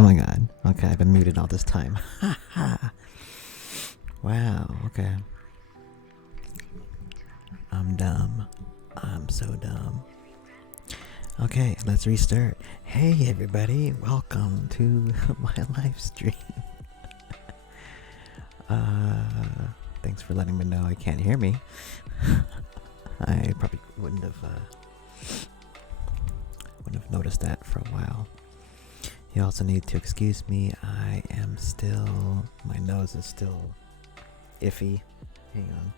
Oh my god. Okay, I've been muted all this time. Wow, okay. I'm dumb. I'm so dumb. Okay, let's restart. Hey everybody, welcome to my live stream. Thanks for letting me know I can't hear me. I probably wouldn't have noticed that for a while. You also need to excuse me. My nose is still iffy. Hang on.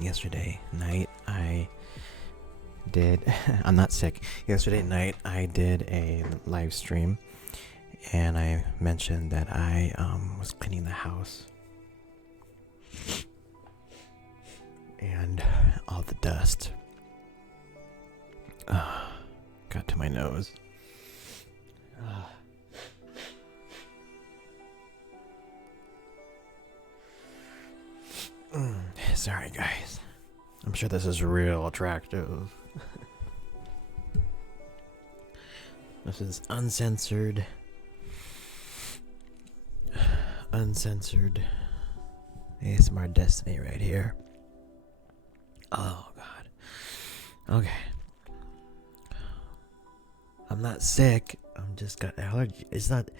Yesterday night I did I'm not sick. Yesterday night I did a live stream and I mentioned that I was cleaning the house and all the dust got to my nose. Sorry guys. I'm sure this is real attractive. This is uncensored ASMR Destiny right here. Oh god. Okay. I'm not sick. I'm just got allergy. It's not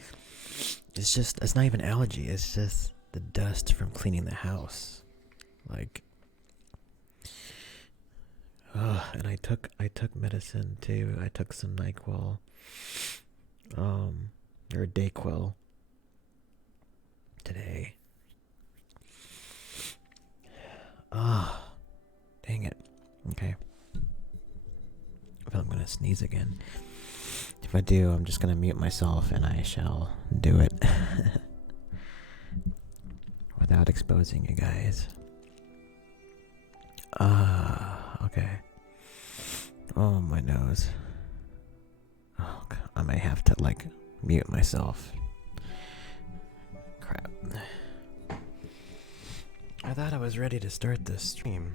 even allergy. It's just the dust from cleaning the house. Like, and I took medicine too. I took some NyQuil, or Dayquil today. Dang it. Okay. I feel I'm gonna sneeze again. If I do, I'm just gonna mute myself and I shall do it without exposing you guys. Okay. Oh, my nose. Oh, God. I may have to, mute myself. Crap. I thought I was ready to start this stream.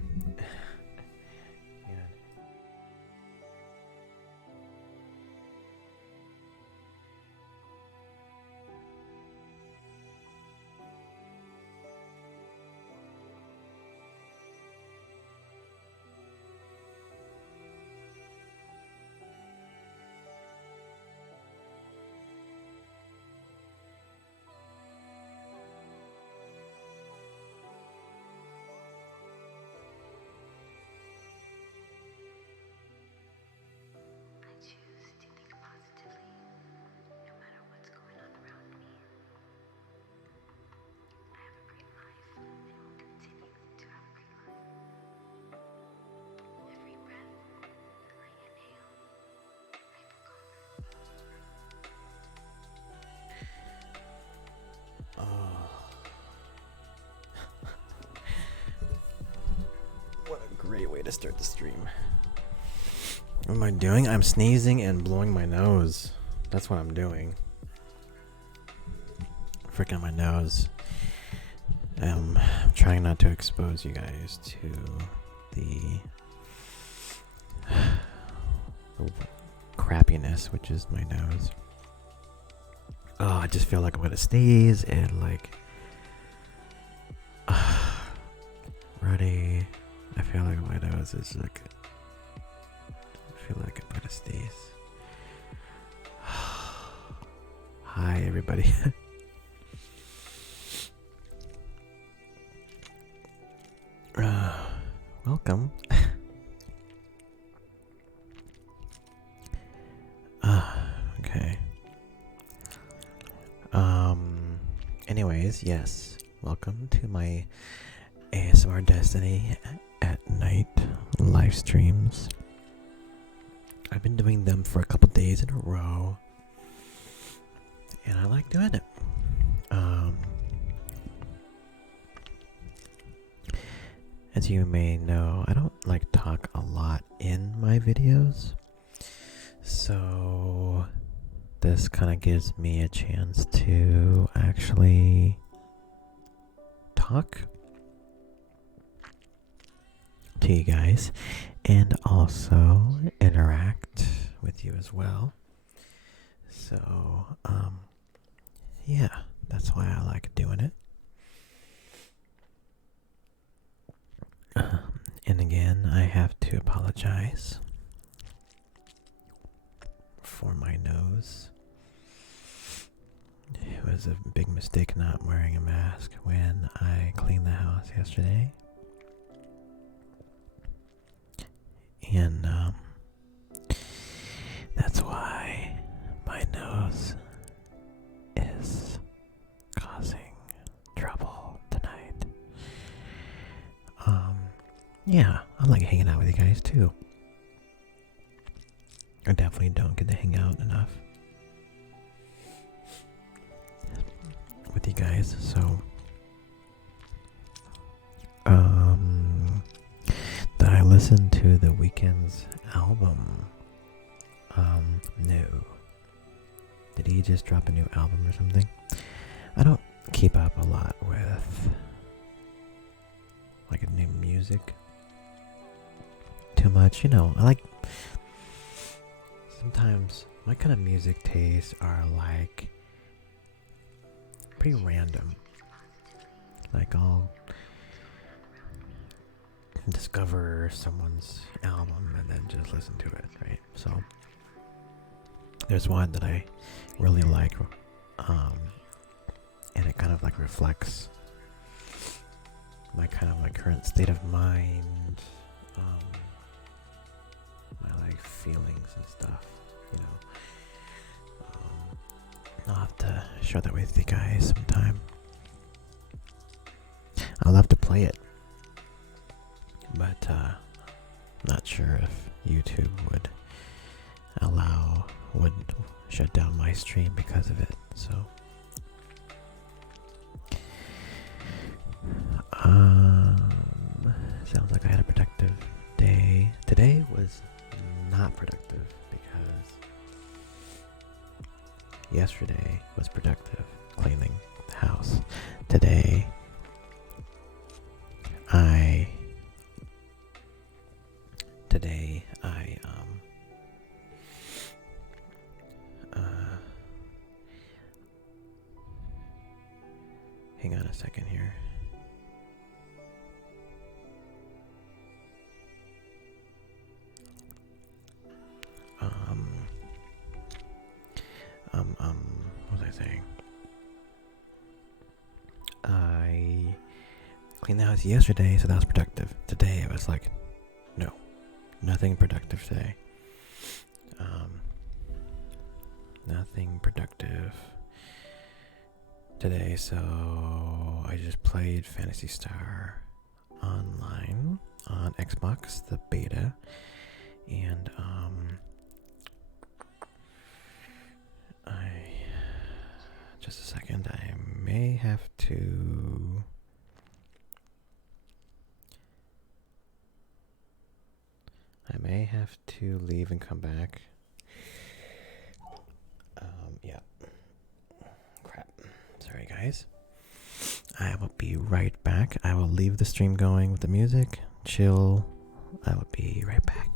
What a great way to start the stream. What am I doing? I'm sneezing and blowing my nose. That's what I'm doing. Freaking my nose. I'm trying not to expose you guys to the crappiness, which is my nose. Oh, I just feel like I'm gonna sneeze and ready. I feel like my nose is I feel like I'm gonna sneeze. Hi everybody. Welcome. Okay. Anyways, yes. Welcome to my ASMR Destiny at night live streams. I've been doing them for a couple days in a row, and I like doing it. As you may know, I don't like talk a lot in my videos, so this kind of gives me a chance to actually talk to you guys and also interact with you as well. So, yeah, that's why I like doing it. And again, I have to apologize for my nose. It was a big mistake not wearing a mask when I cleaned the house yesterday. And that's why my nose is causing trouble tonight. Yeah, I like hanging out with you guys too. I definitely don't get to hang out enough with you guys, so did I listen to the Weeknd's album? No. Did he just drop a new album or something? I don't keep up a lot with like new music too much, I like sometimes my kind of music tastes are like pretty random. Like I'll discover someone's album and then just listen to it, right? So there's one that I really like, and it kind of like reflects my kind of like current state of mind, my like feelings and stuff, I'll have to share that with you guys sometime. I'll love to play it, but not sure if YouTube would shut down my stream because of it. So sounds like I had a productive day. Today was not productive because yesterday was productive, cleaning the house. Today I hang on a second here. What was I saying? I cleaned the house yesterday, so that was productive. Today, it was like, no, nothing productive today. Nothing productive today, so I just played Phantasy Star Online on Xbox, the beta, and just a second, I may have to leave and come back. Yeah. Crap. Sorry, guys. I will be right back. I will leave the stream going with the music. Chill. I will be right back.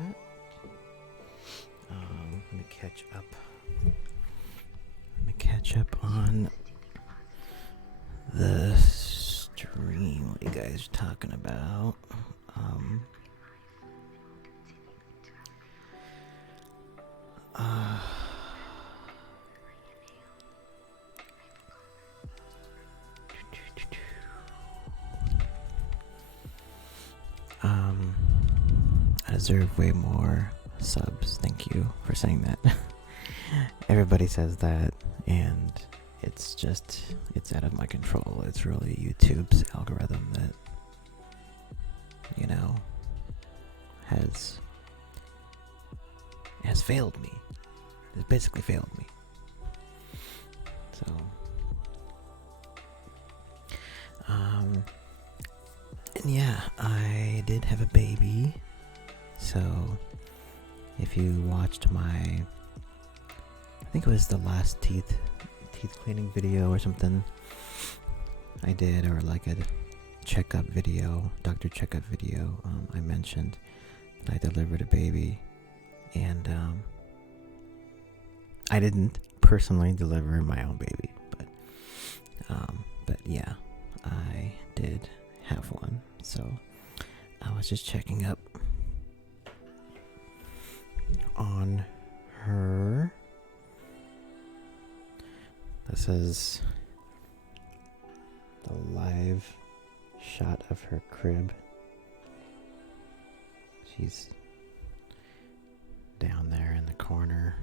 that. Let me catch up. Let me catch up on the stream. What you guys are talking about? I deserve way more subs. Thank you for saying that. Everybody says that, and it's out of my control. It's really YouTube's algorithm that, has failed me. It's basically failed me. So, and yeah, I did have a baby. So, if you watched my, I think it was the last teeth cleaning video or something I did, or like a checkup video, doctor checkup video, I mentioned that I delivered a baby, and I didn't personally deliver my own baby, but yeah, I did have one. So I was just checking up on her. This is the live shot of her crib. She's down there in the corner.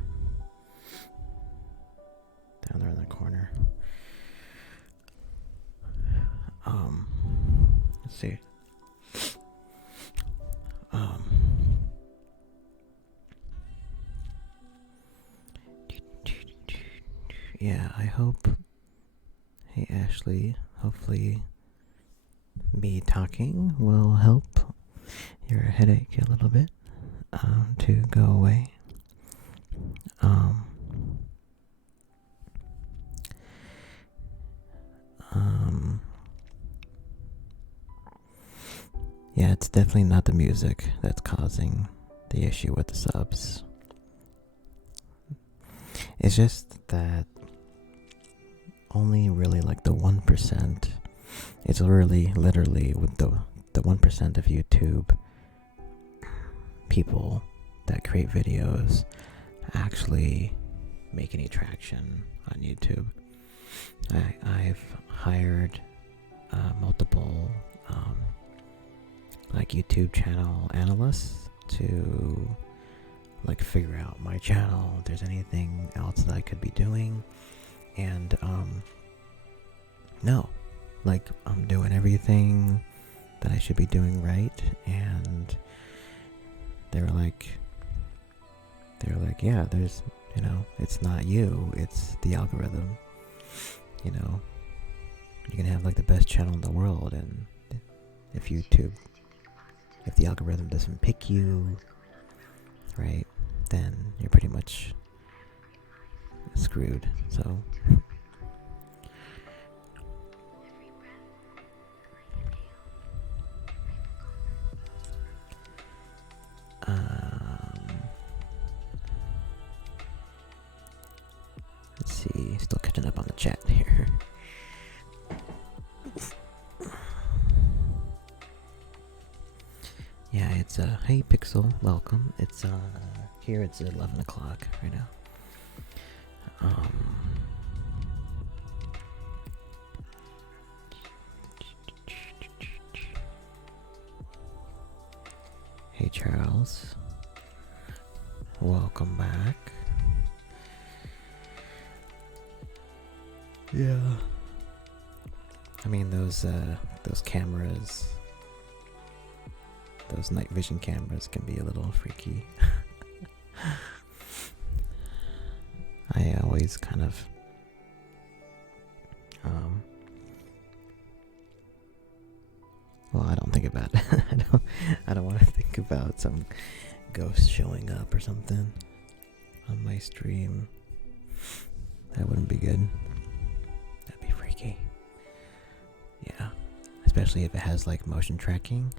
Let's see. Yeah, I hope. Hey, Ashley. Hopefully, me talking will help your headache a little bit to go away. Yeah, it's definitely not the music that's causing the issue with the subs. It's just that only really like the 1%, it's really literally with the 1% of YouTube people that create videos actually make any traction on YouTube. I've hired multiple like YouTube channel analysts to like figure out my channel, if there's anything else that I could be doing, and no, like I'm doing everything that I should be doing right, and they're like, yeah, there's, it's not you, it's the algorithm. You can have like the best channel in the world, and if the algorithm doesn't pick you, right, then you're pretty much screwed. So let's see, still catching up on the chat here. Yeah, it's hey Pixel, welcome. It's here it's 11 o'clock right now. Hey Charles, welcome back. Yeah, I mean those cameras, those night vision cameras can be a little freaky. I always kind of well, I don't think about it. I don't want to think about some ghost showing up or something on my stream. That wouldn't be good. That'd be freaky. Yeah, especially if it has like motion tracking.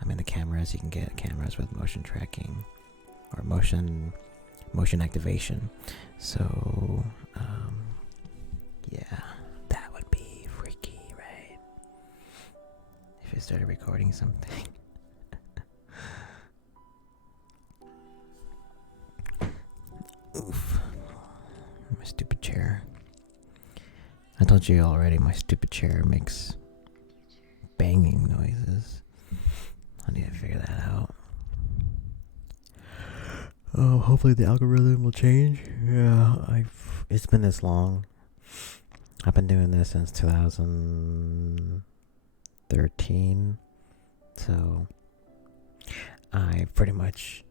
I mean, the cameras, you can get cameras with motion tracking. or motion activation. So yeah, that would be freaky, right? If it started recording something. Oof. My stupid chair. I told you already, my stupid chair makes banging noises. I need to figure that out. Oh, hopefully the algorithm will change. Yeah, it's been this long. I've been doing this since 2013. So I pretty much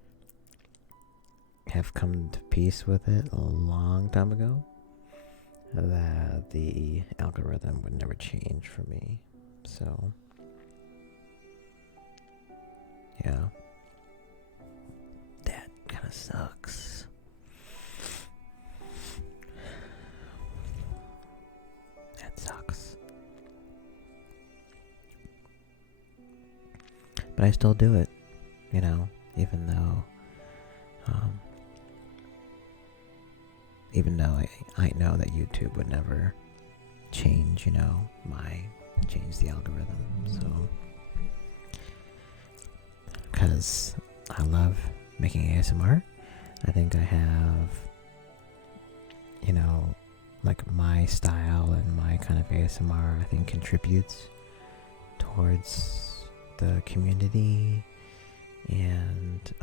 have come to peace with it a long time ago, that the algorithm would never change for me. So yeah, that kind of sucks. That sucks. But I still do it, you know, even though I know that YouTube would never change, change the algorithm. So, because I love making ASMR, I think I have, like my style and my kind of ASMR, I think contributes towards the community, and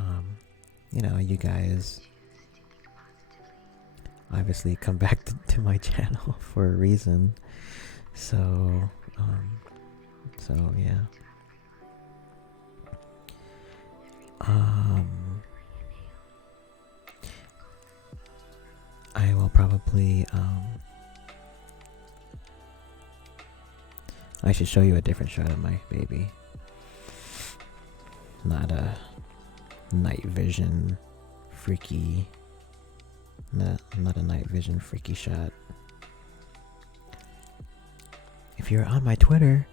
you guys obviously come back to my channel for a reason. So yeah. I will probably I should show you a different shot of my baby. Not a night vision freaky. Not a night vision freaky shot. If you're on my Twitter,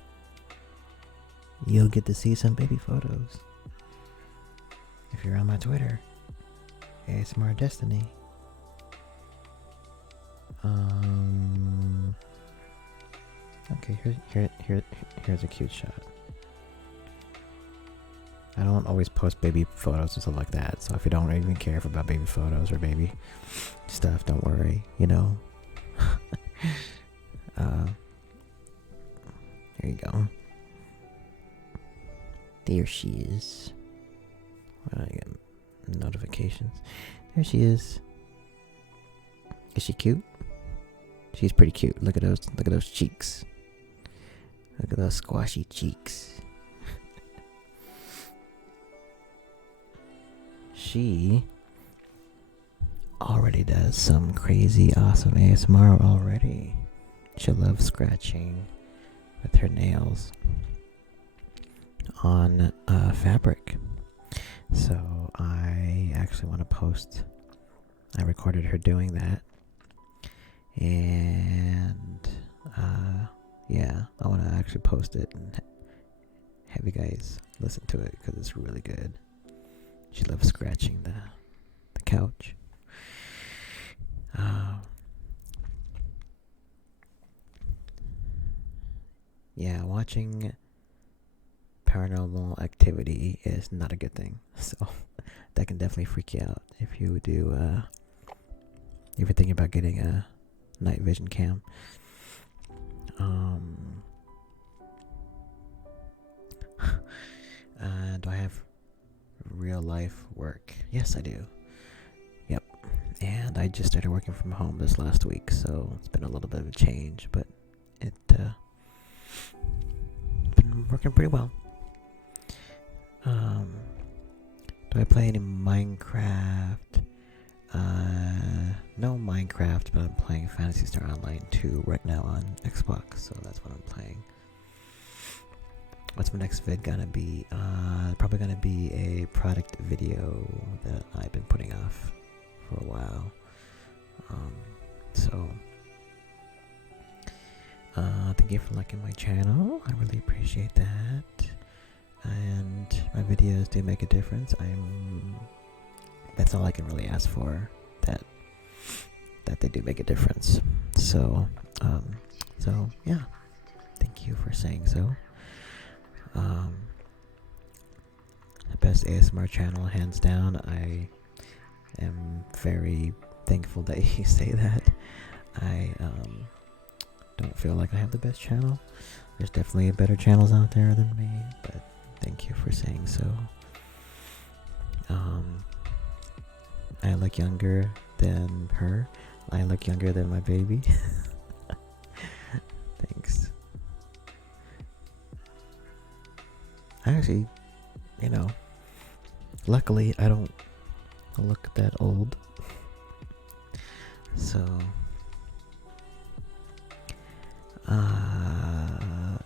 you'll get to see some baby photos. If you're on my Twitter, ASMR Destiny. Okay, here's a cute shot. I don't always post baby photos and stuff like that, so if you don't even care about baby photos or baby stuff, don't worry, Here you go. There she is. I get notifications. There she is. Is she cute? She's pretty cute. Look at those cheeks. Look at those squashy cheeks. She already does some crazy awesome ASMR already. She loves scratching with her nails on fabric. So I actually want to post. I recorded her doing that. And yeah, I want to actually post it and have you guys listen to it because it's really good. She loves scratching the couch. Yeah, watching Paranormal Activity is not a good thing. So that can definitely freak you out if you do. If you're thinking about getting a night vision cam. Do I have real life work? Yes, I do. Yep. And I just started working from home this last week, so it's been a little bit of a change, but it's been working pretty well. Do I play any Minecraft? No Minecraft, but I'm playing Phantasy Star Online 2 right now on Xbox, so that's what I'm playing. What's my next vid gonna be? Probably gonna be a product video that I've been putting off for a while. Thank you for liking my channel. I really appreciate that. And my videos do make a difference. I'm that's all I can really ask for. That they do make a difference. So yeah, thank you for saying so. The best ASMR channel, hands down. I am very thankful that you say that. I don't feel like I have the best channel. There's definitely better channels out there than me, but thank you for saying so. I look younger than her. I look younger than my baby. Thanks. Actually, luckily I don't look that old. So,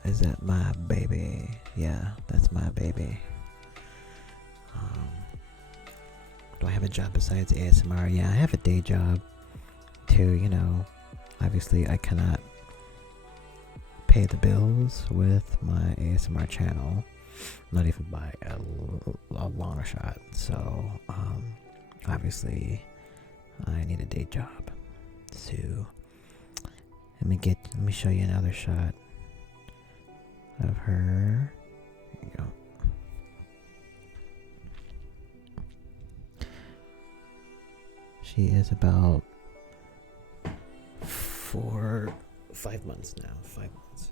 is that my baby? Yeah, that's my baby. Do I have a job besides ASMR? Yeah, I have a day job too, Obviously, I cannot pay the bills with my ASMR channel. Not even by a long shot. So, obviously, I need a day job. So, let me show you another shot of her. There you go. She is about 5 months now. 5 months.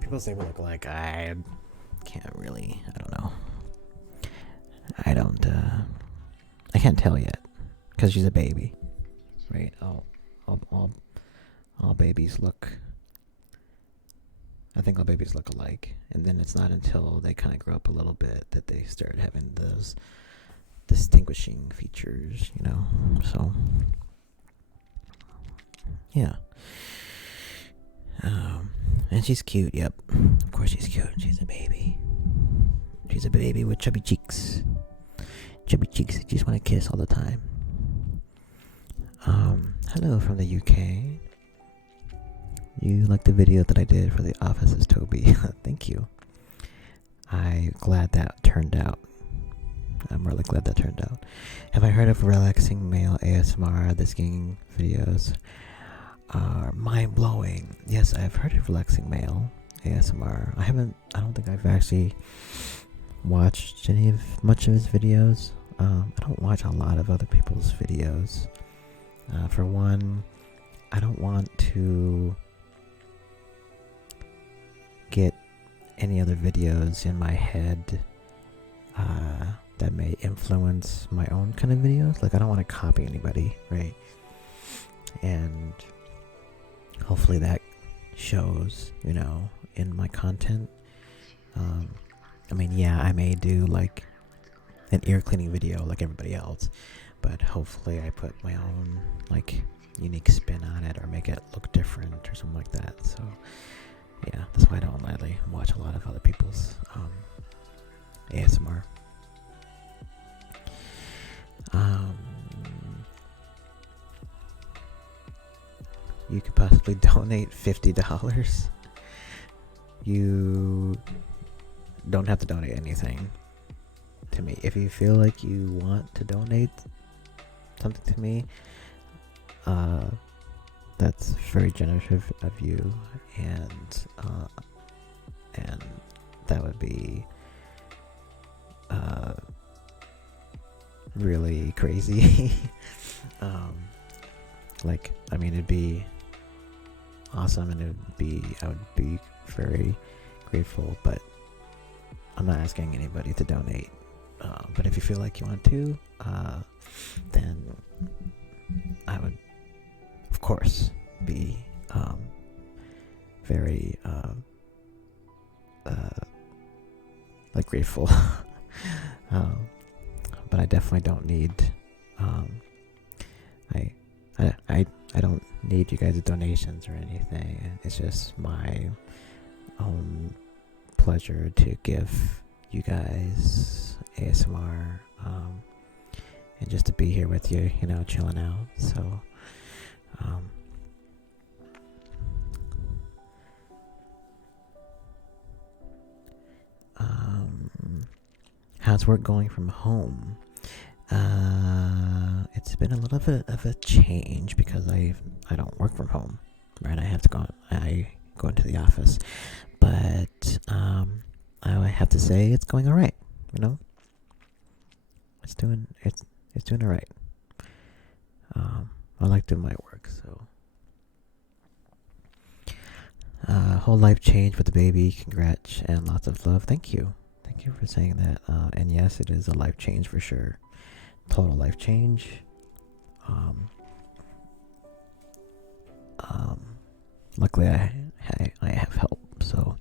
People say we look alike. I can't really. I don't know. I can't tell yet, because she's a baby, right? All babies look. I think all babies look alike, and then it's not until they kind of grow up a little bit that they start having those distinguishing features, So, yeah. And she's cute. Yep, of course she's cute. She's a baby. She's a baby with chubby cheeks. Chubby cheeks. You just want to kiss all the time. Hello from the UK. You liked the video that I did for the offices, Toby. Thank you. I'm glad that turned out. I'm really glad that turned out. Have I heard of relaxing male ASMR? The skiing videos are mind-blowing. Yes, I've heard of relaxing male ASMR. I don't think I've actually watched much of his videos. I don't watch a lot of other people's videos. For one, I don't want to get any other videos in my head that may influence my own kind of videos. Like, I don't want to copy anybody, right? And hopefully that shows, in my content. I may do like an ear cleaning video like everybody else, but hopefully I put my own like unique spin on it or make it look different or something like that. So yeah, that's why I don't really watch a lot of other people's ASMR. You could possibly donate $50. You don't have to donate anything to me. If you feel like you want to donate something to me, that's very generous of you, and that would be really crazy. It'd be awesome, and I would be very grateful, but I'm not asking anybody to donate. But if you feel like you want to, then I would, of course, be very grateful. But I definitely don't need. I don't need you guys' donations or anything. It's just my own pleasure to give you guys ASMR and just to be here with you, you know, chilling out. So, how's work going from home? It's been a little bit of a change because I don't work from home, right? I go into the office, but I have to say it's going all right. You know, it's doing all right. I like doing my work, so. Whole life change with the baby. Congrats and lots of love. Thank you for saying that. And yes, it is a life change for sure. Total life change. Luckily I have help, so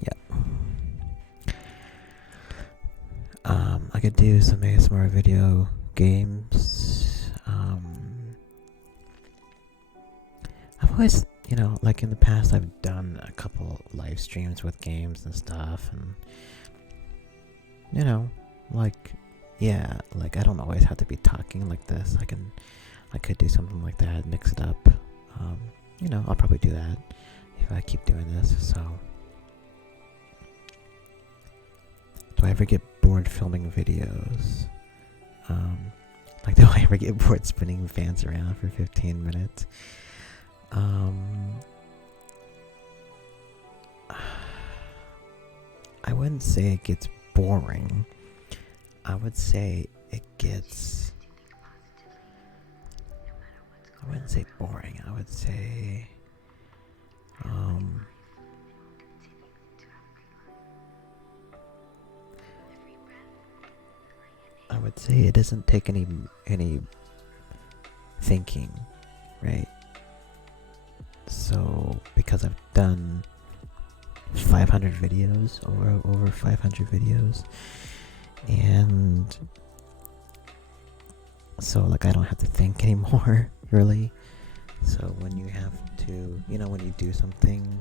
yeah. I could do some ASMR video games. I've always, you know, like in the past I've done a couple live streams with games and stuff, and you know, like, yeah, like I don't always have to be talking like this. I could do something like that, mix it up. You know, I'll probably do that if I keep doing this. So, do I ever get bored filming videos? Like, do I ever get bored spinning fans around for 15 minutes? I wouldn't say it gets boring. I would say it gets... I wouldn't say boring. I would say... I would say it doesn't take any thinking, right? So, because I've done 500 videos, over 500 videos, and so like I don't have to think anymore, really. So when you have to, you know, when you do something,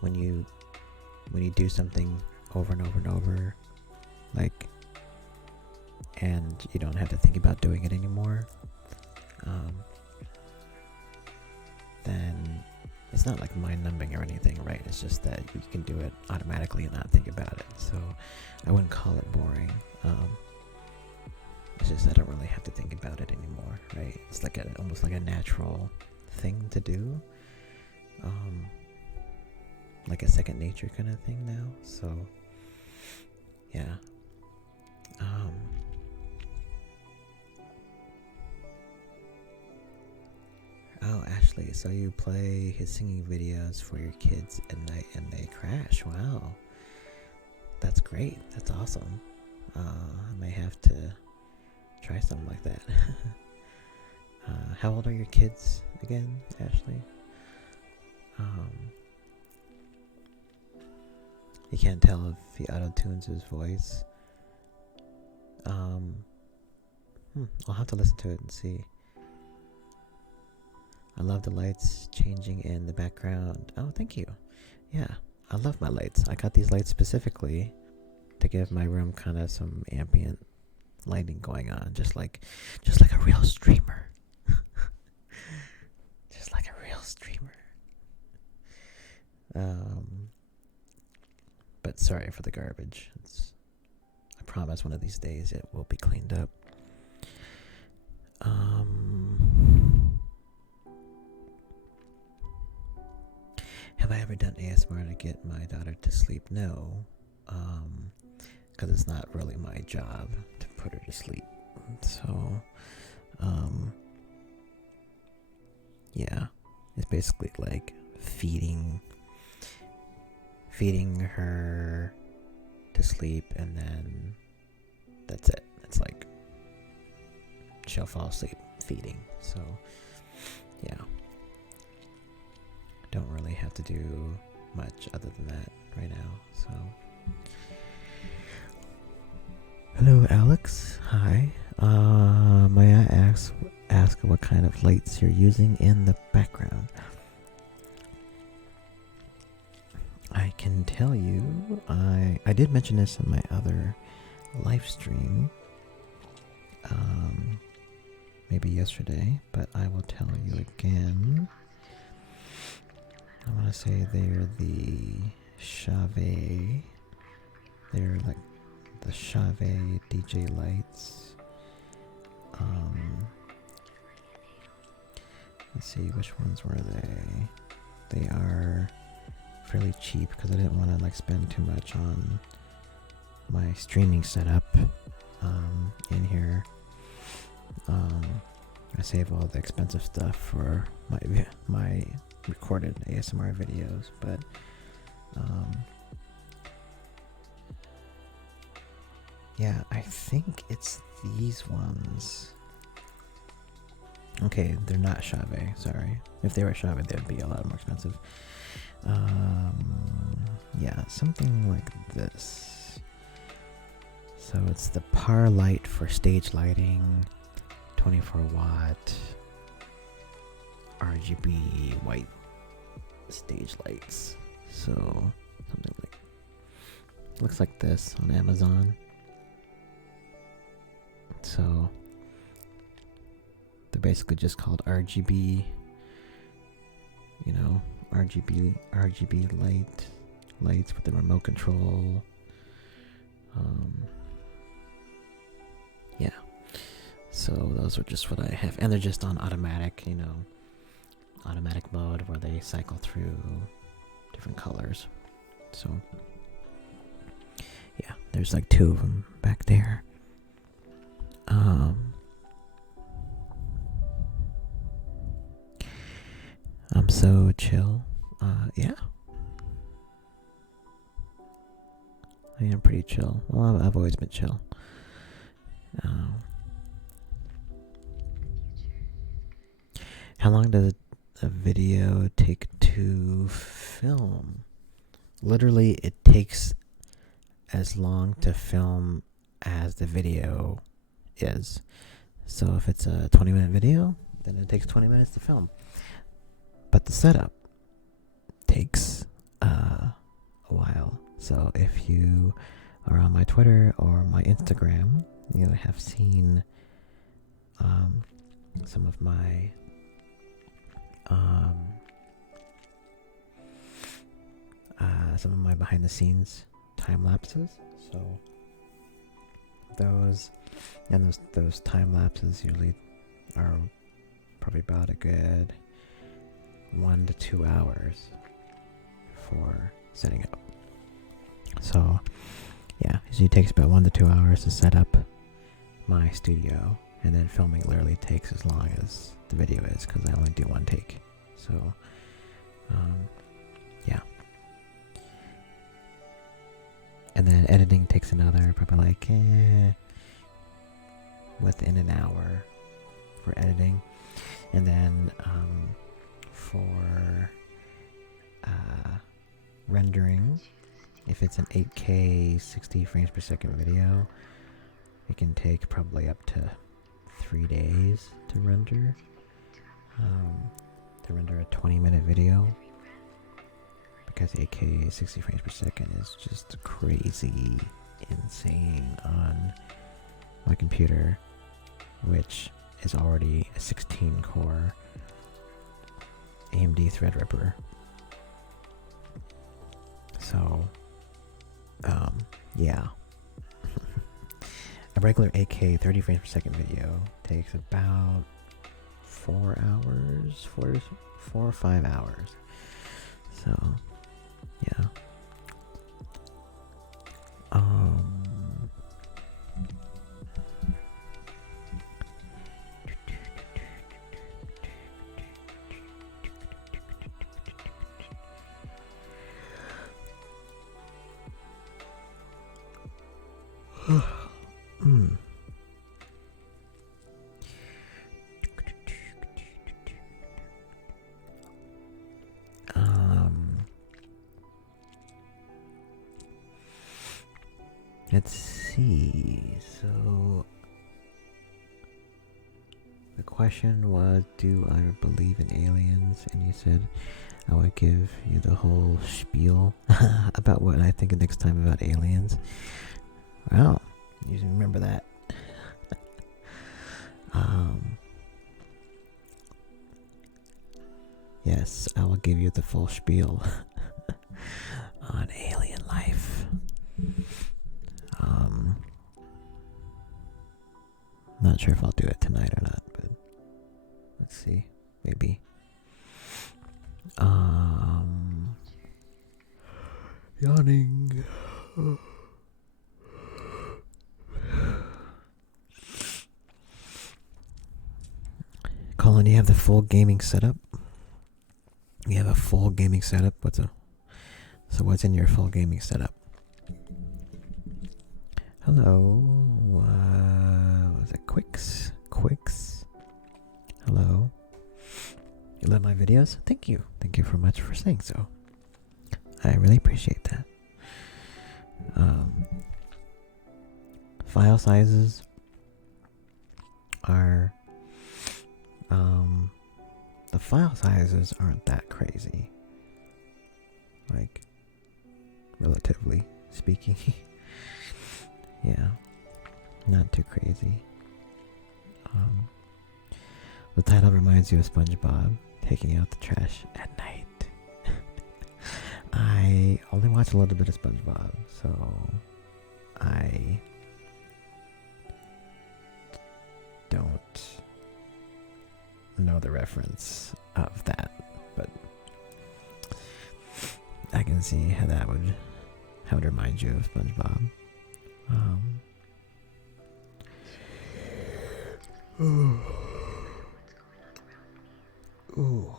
when you do something over and over and over, like, and you don't have to think about doing it anymore, then it's not like mind-numbing or anything, right? It's just that you can do it automatically and not think about it. So I wouldn't call it boring. It's just I don't really have to think about it anymore, right? It's like almost like a natural thing to do, like a second nature kind of thing now. So yeah. Oh, Ashley, so you play his singing videos for your kids at night and they crash. Wow. That's great. That's awesome. I may have to try something like that. How old are your kids again, Ashley? You can't tell if he auto-tunes his voice. I'll have to listen to it and see. I love the lights changing in the background. Oh, thank you. Yeah, I love my lights. I got these lights specifically to give my room kind of some ambient lighting going on, just like a real streamer. Just like a real streamer. But sorry for the garbage. I promise one of these days it will be cleaned up. Have I ever done ASMR to get my daughter to sleep? No, because it's not really my job to put her to sleep. So, yeah, it's basically like feeding her to sleep, and then that's it. It's like she'll fall asleep feeding. So, yeah. Don't really have to do much other than that right now. So, hello, Alex. Hi. May I ask what kind of lights you're using in the background? I can tell you. I did mention this in my other Livestream. Maybe yesterday, but I will tell you again. I want to say they're the Chave. They're like the Chave DJ lights. Let's see, which ones were they? They are fairly cheap because I didn't want to like spend too much on my streaming setup in here. I save all the expensive stuff for my recorded ASMR videos, but yeah, I think it's these ones. Okay, they're not Chave, sorry. If they were Chave, they'd be a lot more expensive. Yeah, something like this. So it's the Par Light for stage lighting, 24 watt RGB white stage lights. So something like, looks like this on Amazon. So they're basically just called RGB, you know, RGB lights with the remote control. Yeah. So those are just what I have, and they're just on automatic, you know, automatic mode where they cycle through different colors. So yeah, there's like 2 of them back there. I'm so chill. Yeah. I am pretty chill. Well, I've always been chill. How long does a video take to film? Literally, it takes as long to film as the video is. So if it's a 20-minute video, then it takes 20 minutes to film. But the setup takes a while. So if you are on my Twitter or my Instagram, you have seen some of my behind the scenes time lapses. So those time lapses usually are probably about a good 1 to 2 hours for setting up. So yeah, it usually takes about 1 to 2 hours to set up my studio, and then filming literally takes as long as the video is because I only do 1 take. So yeah, and then editing takes another probably like within an hour for editing, and then for rendering, if it's an 8K 60 frames per second video, it can take probably up to 3 days to render. To render a 20-minute video, because 8K 60 frames per second is just crazy insane on my computer, which is already a 16-core AMD Threadripper. So yeah. A regular 8K 30 frames per second video takes about 4 hours, 4 or 5 hours. So yeah. Let's see. So the question was, do I believe in aliens? And you said I would give you the whole spiel about what I think next time about aliens. Well, You remember that? Yes, I will give you the full spiel on alien life. Not sure if I'll do it tonight or not, but let's see. Maybe. Yawning. Colin, you have the full gaming setup? You have a full gaming setup? What's in your full gaming setup? Hello. Was it Quicks? Hello. You love my videos? Thank you. Thank you very much for saying so. I really appreciate that. File sizes are the file sizes aren't that crazy, like relatively speaking. Yeah, not too crazy. The title reminds you of SpongeBob taking out the trash at night. I only watch a little bit of SpongeBob, so I don't know the reference of that, but I can see how that would remind you of SpongeBob. Ooh.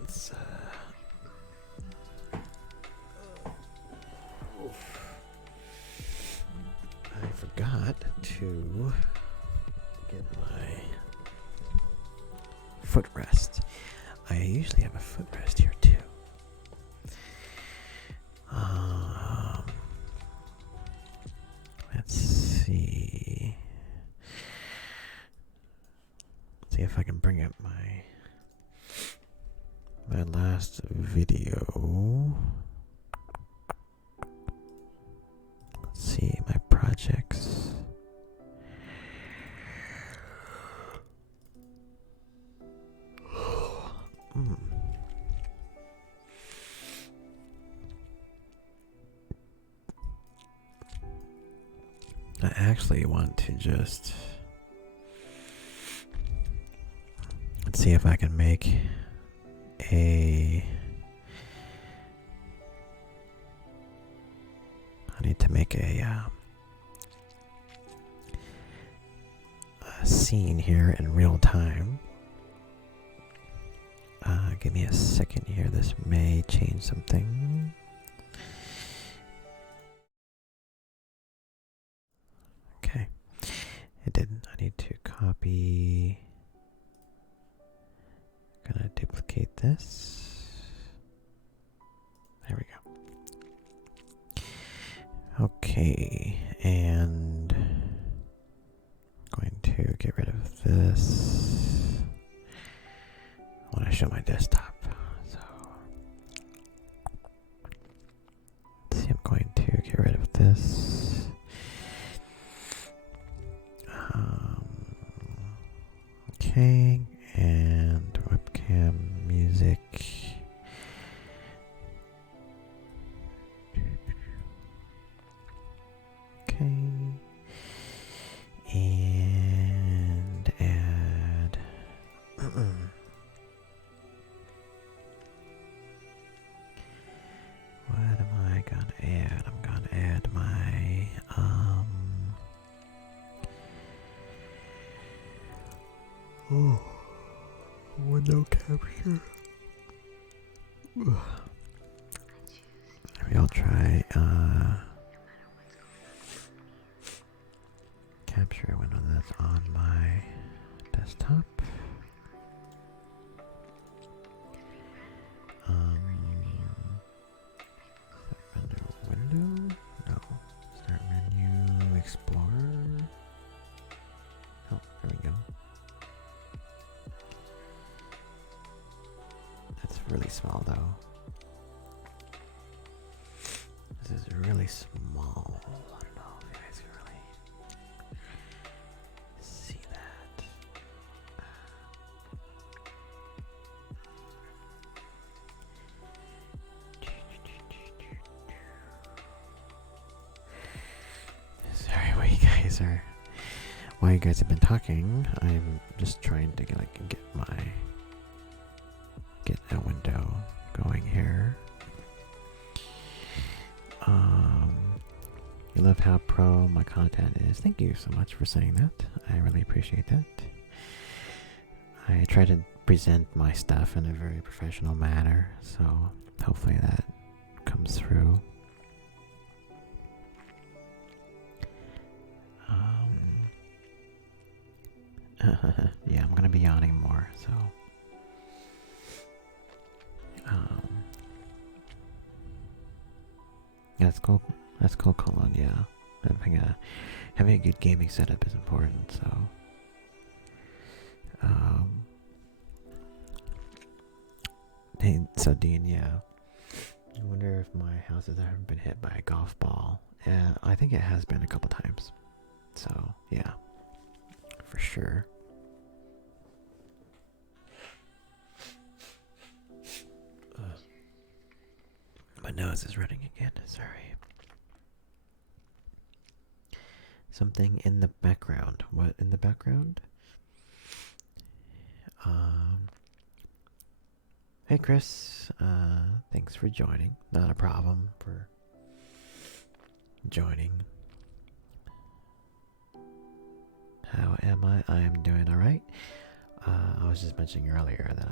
Let's I forgot to get my footrest. I usually have a footrest here too. Let's see. See if I can bring up my last video. Let's see my projects. I actually want to just let's see if I can make I need to make a scene here in real time. Give me a second here. This may change something. Okay. It didn't. I need to copy. Gonna duplicate this. There we go. Okay, and I'm going to get rid of this. I want to show my desktop. So let's see, I'm going to get rid of this. Okay, and webcam music. Okay, and add. What am I gonna add? I'm gonna add my window capture. Maybe I'll try capture a window that's on my desktop. Window? No. Start menu, Explorer. Oh, there we go. It's really small though. This is really small. I don't know if you guys can really see that. Sorry, while you guys have been talking, I'm just trying to get a window going here. You love how pro my content is. Thank you so much for saying that. I really appreciate that. I try to present my stuff in a very professional manner, so hopefully that comes through. Yeah, I'm gonna be yawning more, so yeah, that's cool, Colin. Yeah, having a good gaming setup is important. So, so Dean, yeah, I wonder if my house has ever been hit by a golf ball. I think it has been a couple times. So yeah, for sure. My nose is running again. Sorry. Something in the background. What in the background? Hey Chris. Thanks for joining. Not a problem for joining. How am I? I'm doing alright. I was just mentioning earlier that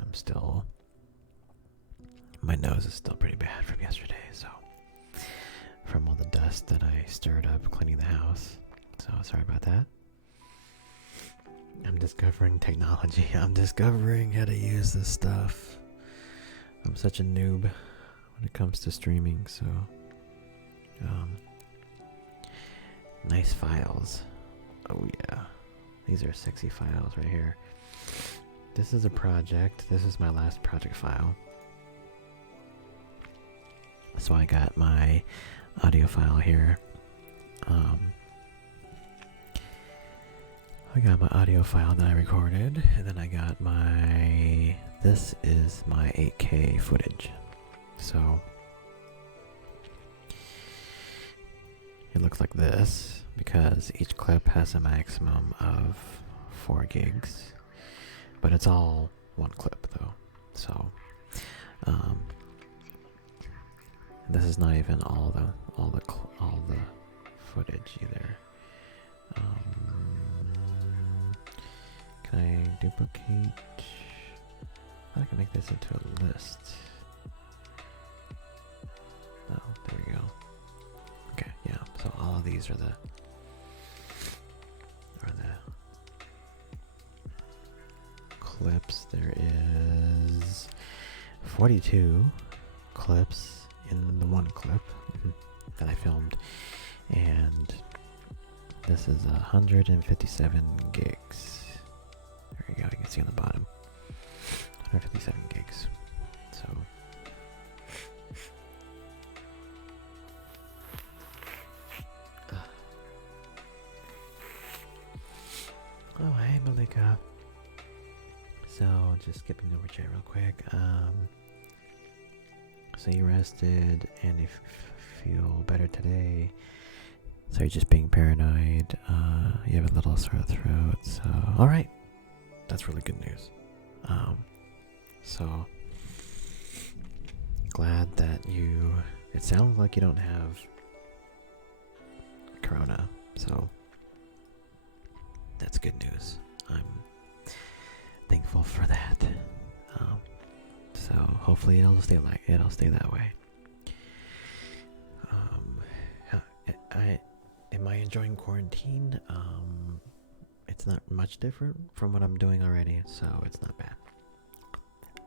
my nose is still pretty bad from yesterday, so from all the dust that I stirred up cleaning the house. So sorry about that. I'm discovering technology. I'm discovering how to use this stuff. I'm such a noob when it comes to streaming, so nice files. Oh yeah. These are sexy files right here. This is a project. This is my last project file. So I got my audio file here. I got my audio file that I recorded, and then I got this is my 8K footage. So it looks like this because each clip has a maximum of 4 gigs, but it's all one clip though. So this is not even all the footage either. Can I duplicate? I can make this into a list. Oh, there we go. Okay, yeah. So all of these are the clips. There is 42 clips in the one clip that I filmed, and this is 157 gigs. There you go, you can see on the bottom. 157 gigs. So oh, hey Malika. So just skipping over chat real quick. So you rested and you feel better today. So you're just being paranoid. You have a little sore throat. So alright. That's really good news. So glad that it sounds like you don't have corona. So that's good news. I'm thankful for that. So hopefully it'll stay that way. Am I enjoying quarantine? It's not much different from what I'm doing already, so it's not bad.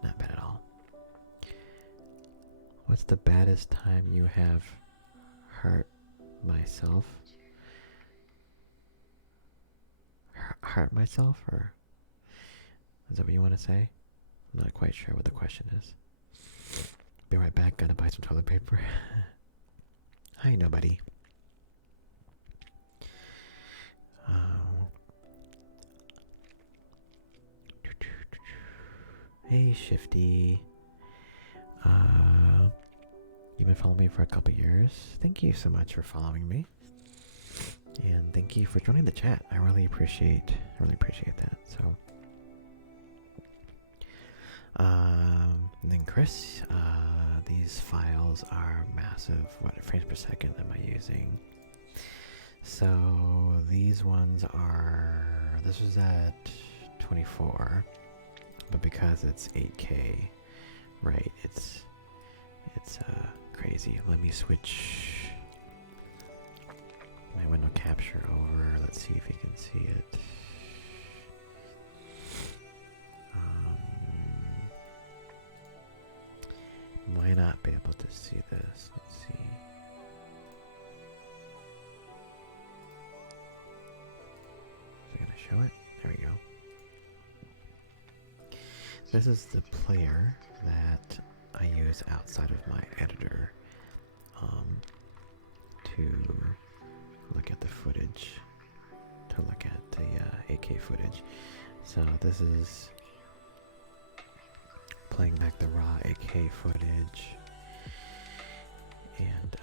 Not bad at all. What's the baddest time you have hurt myself? Hurt myself, or is that what you want to say? I'm not quite sure what the question is. Be right back. Gotta buy some toilet paper. Hi, nobody. Hey, Shifty. You've been following me for a couple years. Thank you so much for following me, and thank you for joining the chat. I really appreciate that. So, and then Chris, these files are massive. What frames per second am I using? So these ones are. This was at 24, but because it's 8K, right? It's crazy. Let me switch my window capture over. Let's see if you can see it. Might not be able to see this. Let's see. Is it gonna show it? There we go. This is the player that I use outside of my editor to look at the footage, to look at the 8K footage. So this is playing back the raw 8K footage, and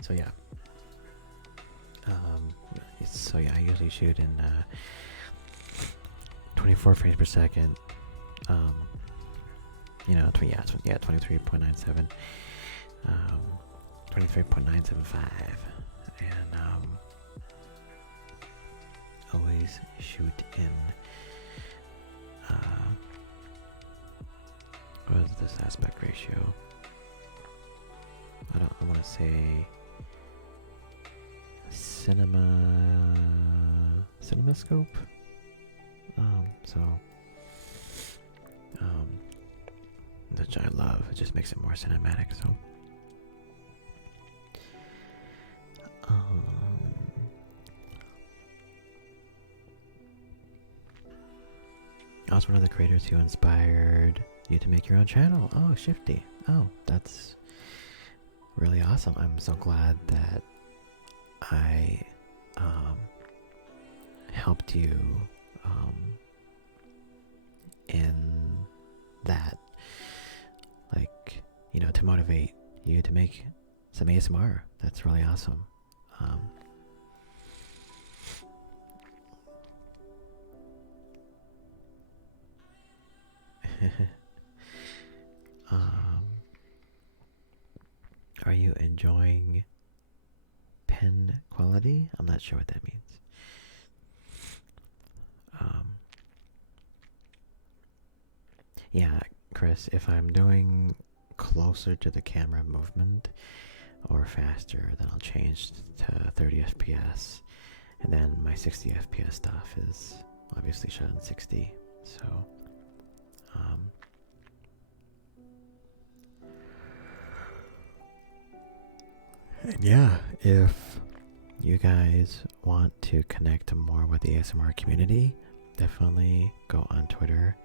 so yeah. So yeah, I usually shoot in 24 frames per second. You know, 23.97, 23.975, and always shoot in what is this aspect ratio? I want to say CinemaScope. Which I love. It just makes it more cinematic. So, I was one of the creators who inspired you to make your own channel. Oh, Shifty. Oh, that's really awesome. I'm so glad that I helped you in that, like, you know, to motivate you to make some ASMR. That's really awesome. Are you enjoying pen quality? I'm not sure what that means. Yeah, Chris, if I'm doing closer to the camera movement or faster, then I'll change to 30 FPS. And then my 60 FPS stuff is obviously shot in 60. So, and yeah, if you guys want to connect more with the ASMR community, definitely go on Twitter,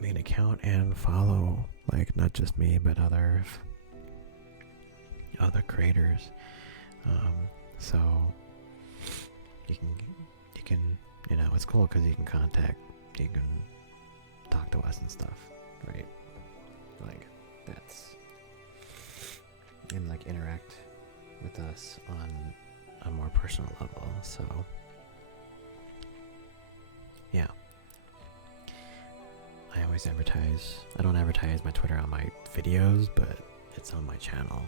make an account, and follow, like, not just me, but other creators. So you can, you know, it's cool because you can talk to us and stuff, right? Like, that's, and like interact with us on a more personal level. So yeah, I always advertise. I don't advertise my Twitter on my videos, but it's on my channel.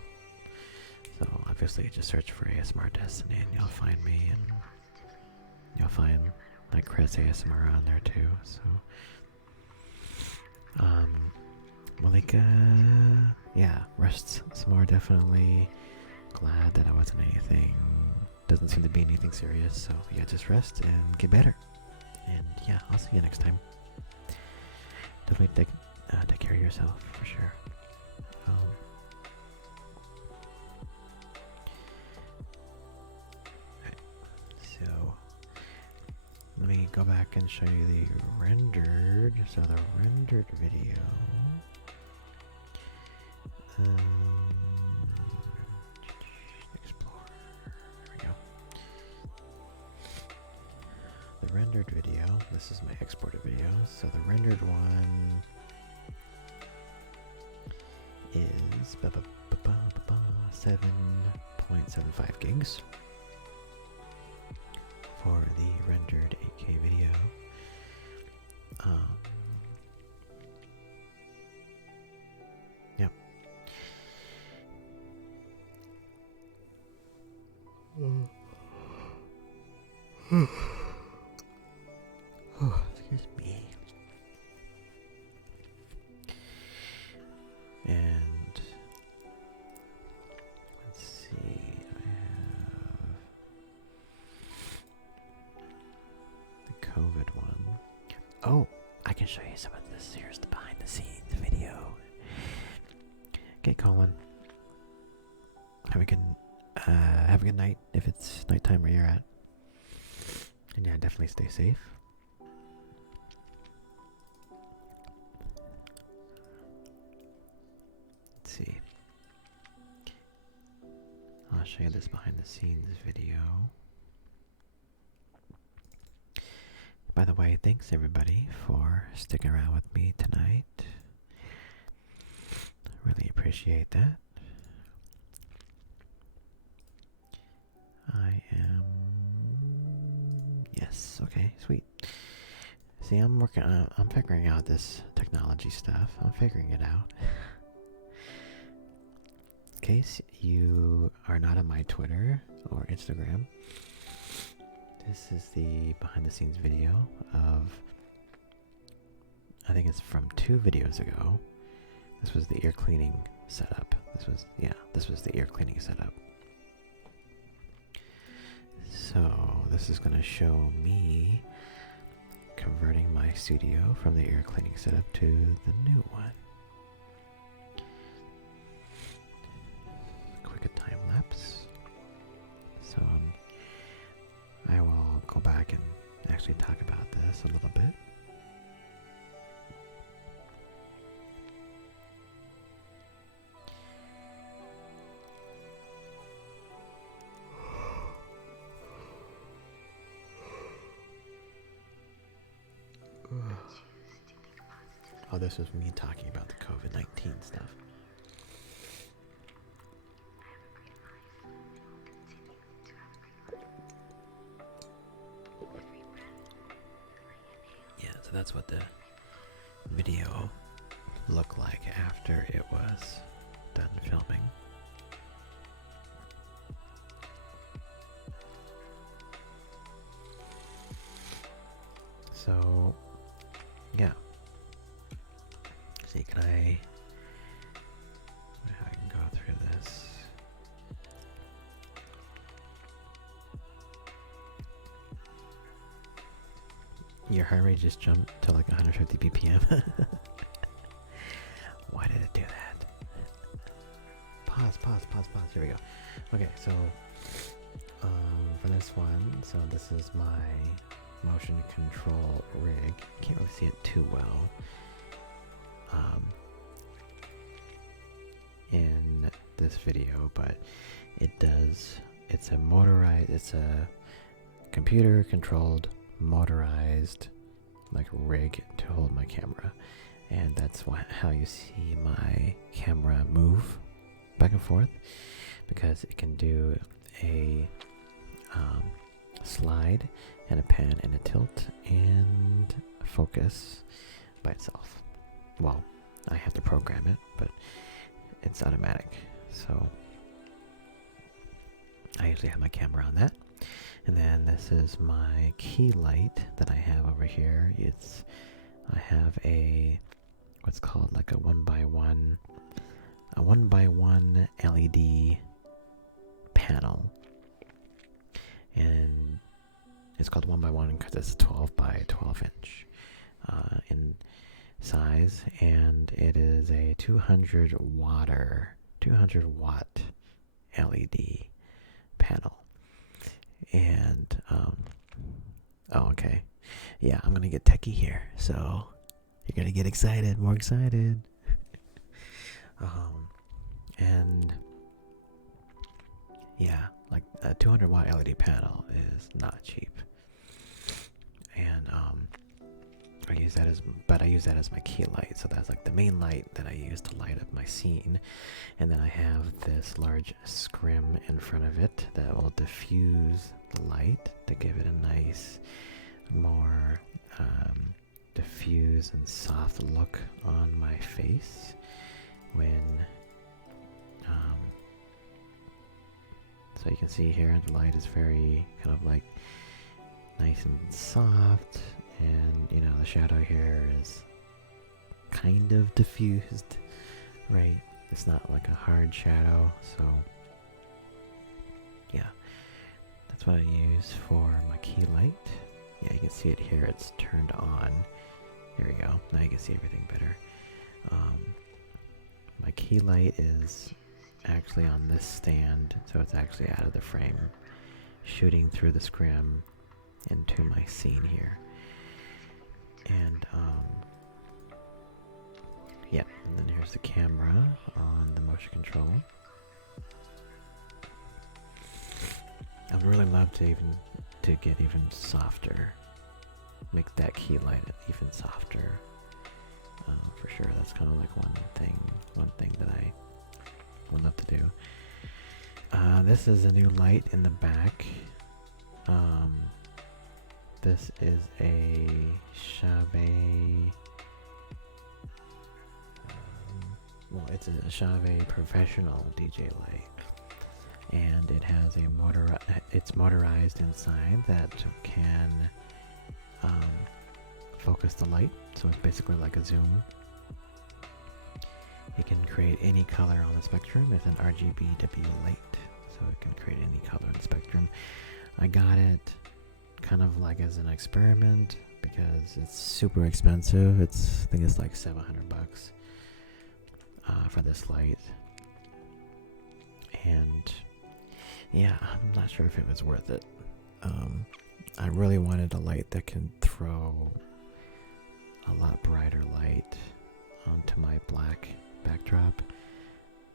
So obviously just search for ASMR Destiny and you'll find me, and you'll find like Chris ASMR on there too. So Malika, yeah, rests some more. Definitely glad that I wasn't anything, doesn't seem to be anything serious. So yeah, just rest and get better. And yeah, I'll see you next time. Definitely take care of yourself for sure. go back and show you the rendered. So the rendered video. Explore. There we go. The rendered video. This is my exported video. So the rendered one is 7.75 gigs for the rendered 8K video. Yep. Oh, excuse me. And let's see, I have the COVID one. Oh, I can show you some of this. Here's the behind the scenes video. Okay, Colin. Have a good night if it's nighttime where you're at. And yeah, definitely stay safe. Let's see. I'll show you this behind the scenes video. By the way, thanks everybody for sticking around with me tonight. Really appreciate that. I am... Yes, okay, sweet. See, I'm figuring out this technology stuff. I'm figuring it out. In case you are not on my Twitter or Instagram, this is the behind the scenes video of, I think it's from 2 videos ago. This was the ear cleaning setup. This was the ear cleaning setup. So this is going to show me converting my studio from the ear cleaning setup to the new one. Quick time lapse. So I will go back and actually talk about this a little bit. Oh, this was me talking about the COVID-19 stuff. Yeah, so that's what the video looked like after it was done filming. So, yeah. See, can I can go through this. Your heart rate just jumped to like 150 BPM. Why did it do that? Pause. Here we go. Okay, so for this one, so this is my motion control rig. Can't really see it too well in this video, but it's a computer controlled motorized like rig to hold my camera, and that's how you see my camera move back and forth, because it can do a slide and a pan and a tilt and focus by itself. Well, I have to program it, but it's automatic. So I usually have my camera on that. And then this is my key light that I have over here. I have what's called like a 1x1 LED panel. And it's called 1x1 because it's 12 by 12 inch in size, and it is a 200 watt LED panel. And Oh, okay. Yeah, I'm gonna get techie here, so you're gonna get excited, more excited. And yeah, like a 200 watt LED panel is not cheap. And I use that as my key light. So that's like the main light that I use to light up my scene. And then I have this large scrim in front of it that will diffuse the light to give it a nice, more diffuse and soft look on my face when so you can see here the light is very kind of like nice and soft, and you know the shadow here is kind of diffused, right? It's not like a hard shadow, so yeah, that's what I use for my key light. Yeah, you can see it here, it's turned on. Here we go, now you can see everything better. My key light is actually on this stand, so it's actually out of the frame, shooting through the scrim into my scene here. And yeah, and then here's the camera on the motion control. I would really love to get even softer, make that key light even softer. For sure, that's kind of like one thing that I would love to do. This is a new light in the back. This is a Chauvet. Well, it's a Chauvet professional DJ light, and it has it's motorized inside that can focus the light. So it's basically like a zoom. It can create any color on the spectrum. It's an RGBW light, so it can create any color on the spectrum. I got it kind of like as an experiment because it's super expensive. I think it's like $700 for this light, and yeah, I'm not sure if it was worth it. I really wanted a light that can throw a lot brighter light onto my black backdrop.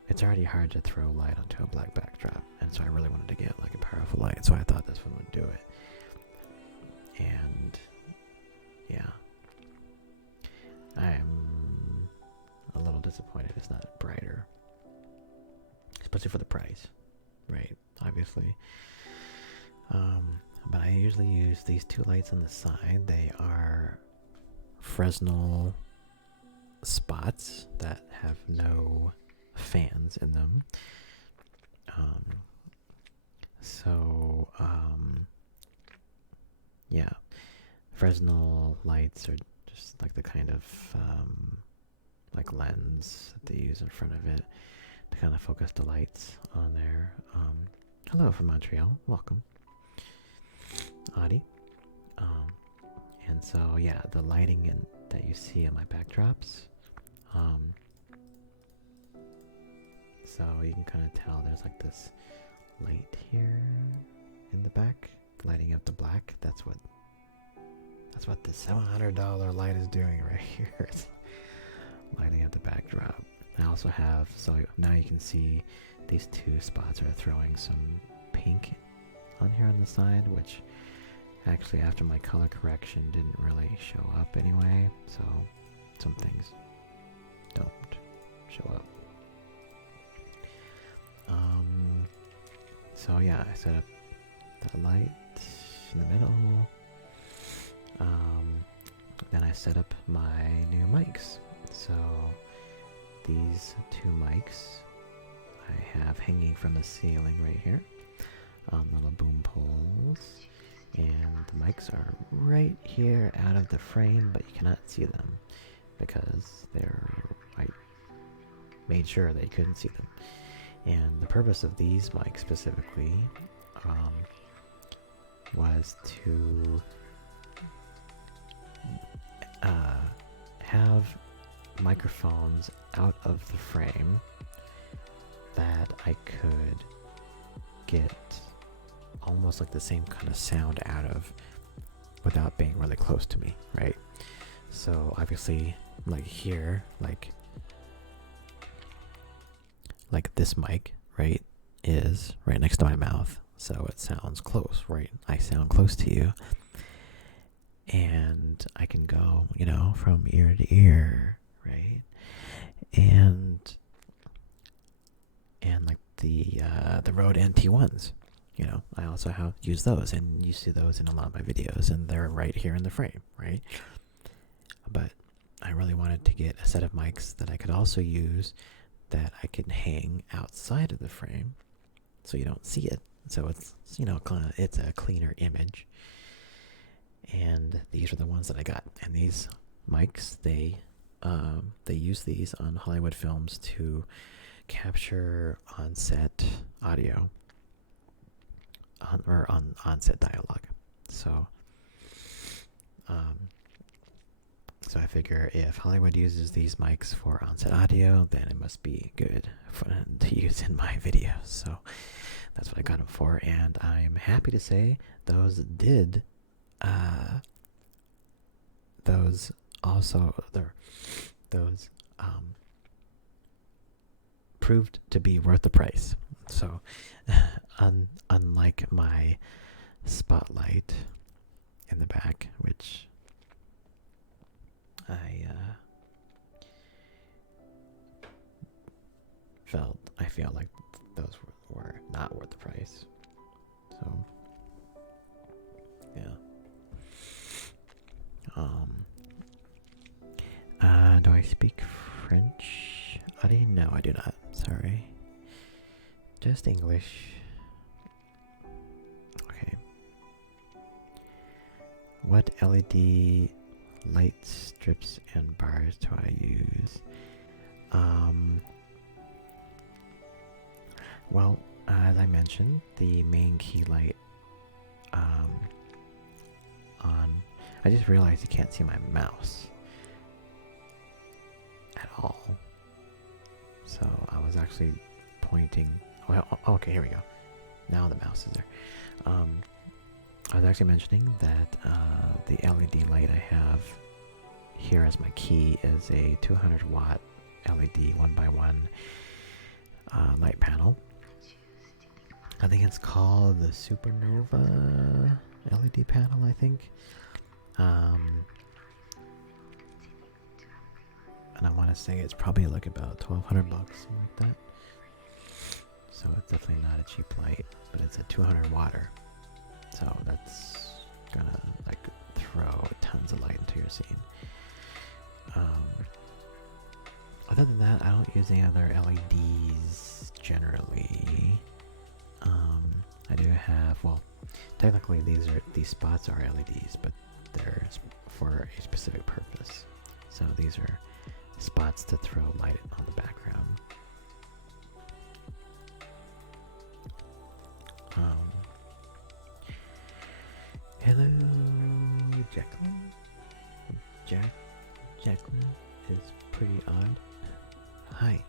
It's already hard to throw light onto a black backdrop, and so I really wanted to get like a powerful light, so I thought this one would do it. And yeah, I'm a little disappointed it's not brighter, especially for the price, right? Obviously. But I usually use these two lights on the side. They are Fresnel spots that have no fans in them. Yeah, Fresnel lights are just like the kind of like lens that they use in front of it to kind of focus the lights on there. Hello from Montreal, welcome, Audie. And so yeah, the lighting that you see on my backdrops, so you can kind of tell there's like this light here in the back lighting up the black. That's what the $700 light is doing right here. It's lighting up the backdrop. I also have, so now you can see these two spots are throwing some pink on here on the side, which actually after my color correction didn't really show up anyway, so some things don't show up. So yeah, I set up the light in the middle. Then I set up my new mics. So these two mics I have hanging from the ceiling right here on little boom poles, and the mics are right here out of the frame, but you cannot see them because I made sure that you couldn't see them. And the purpose of these mics specifically was to have microphones out of the frame that I could get almost like the same kind of sound out of without being really close to me, right? So obviously, like here, like this mic, right, is right next to my mouth, so it sounds close, right? I sound close to you, and I can go, you know, from ear to ear, right? And like the Rode NT1s, you know, I also have used those, and you see those in a lot of my videos, and they're right here in the frame, right? But I really wanted to get a set of mics that I could also use that I can hang outside of the frame so you don't see it. So it's, you know, it's a cleaner image. And these are the ones that I got. And these mics, they use these on Hollywood films to capture on-set audio or on-set dialogue. So so I figure if Hollywood uses these mics for on-set audio, then it must be good to use in my videos. So that's what I got them for, and I'm happy to say those did. Those proved to be worth the price. So unlike my spotlight in the back, which I feel like those were not worth the price. So yeah. Do I speak French? No, I do not. Sorry. Just English. Okay. What LED light strips and bars do I use? Well, as I mentioned, the main key light on. I just realized you can't see my mouse at all. So I was actually pointing. Well, okay, here we go. Now the mouse is there. I was actually mentioning that the LED light I have here as my key is a 200 watt LED 1x1 light panel. I think it's called the Supernova LED panel, I think. And I want to say it's probably like about $1,200, something like that. So it's definitely not a cheap light, but it's a 200 watter. So that's gonna like throw tons of light into your scene. Other than that, I don't use any other LEDs generally. I do have, well, technically these spots are LEDs, but they're for a specific purpose. So these are spots to throw light on the background. Hello, Jacqueline. Jacqueline is pretty odd. Hi.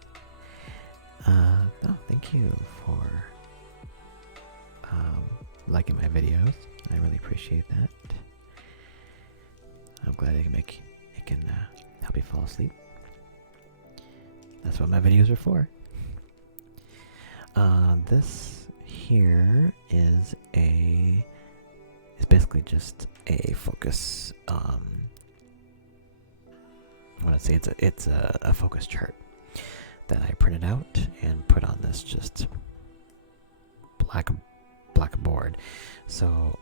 Oh, thank you for liking my videos. I really appreciate that. I'm glad it can help you fall asleep. That's what my videos are for. This here is it's basically just a focus. I want to say it's a focus chart that I printed out and put on this just black board. So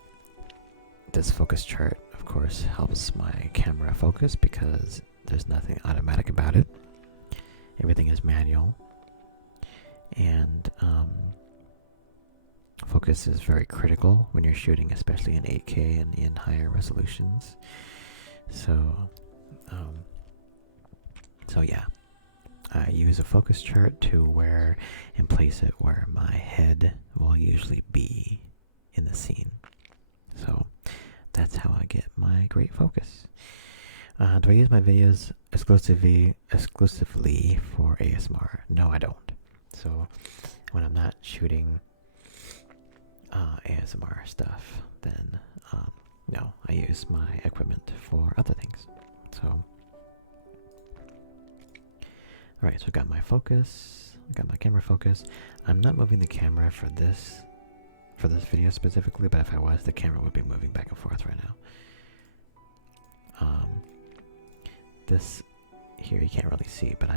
this focus chart, of course, helps my camera focus because there's nothing automatic about it. Everything is manual, and focus is very critical when you're shooting, especially in 8K and in higher resolutions. So yeah, I use a focus chart to place it where my head will usually be in the scene. So that's how I get my great focus. Do I use my videos exclusively for ASMR? No, I don't. So when I'm not shooting ASMR stuff, then no, I use my equipment for other things. So, alright, so I got my focus, I got my camera focus. I'm not moving the camera for this video specifically, but if I was, the camera would be moving back and forth right now. This here you can't really see, but I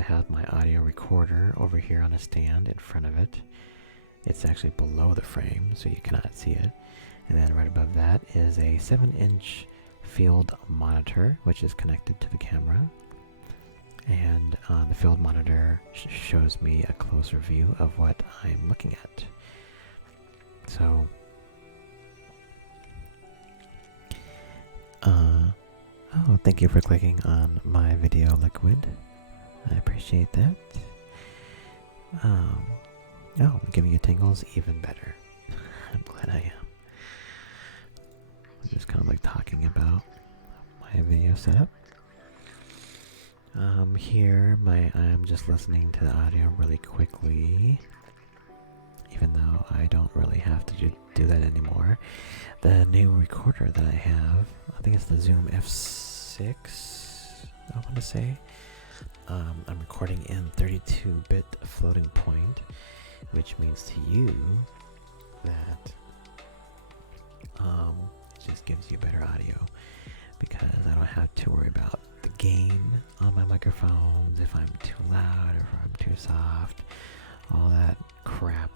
have my audio recorder over here on a stand in front of it. It's actually below the frame, so you cannot see it. And then right above that is a 7-inch field monitor, which is connected to the camera. And the field monitor shows me a closer view of what I'm looking at. So, oh, thank you for clicking on my video, Liquid. I appreciate that. Oh, giving you tingles, even better. I'm glad I am. I'm just kind of like talking about my video setup. Here, I'm just listening to the audio really quickly. Even though I don't really have to do that anymore. The new recorder that I have, I think it's the Zoom F6, I want to say. I'm recording in 32-bit floating point, which means to you that it just gives you better audio, because I don't have to worry about the gain on my microphones, if I'm too loud or if I'm too soft. All that crap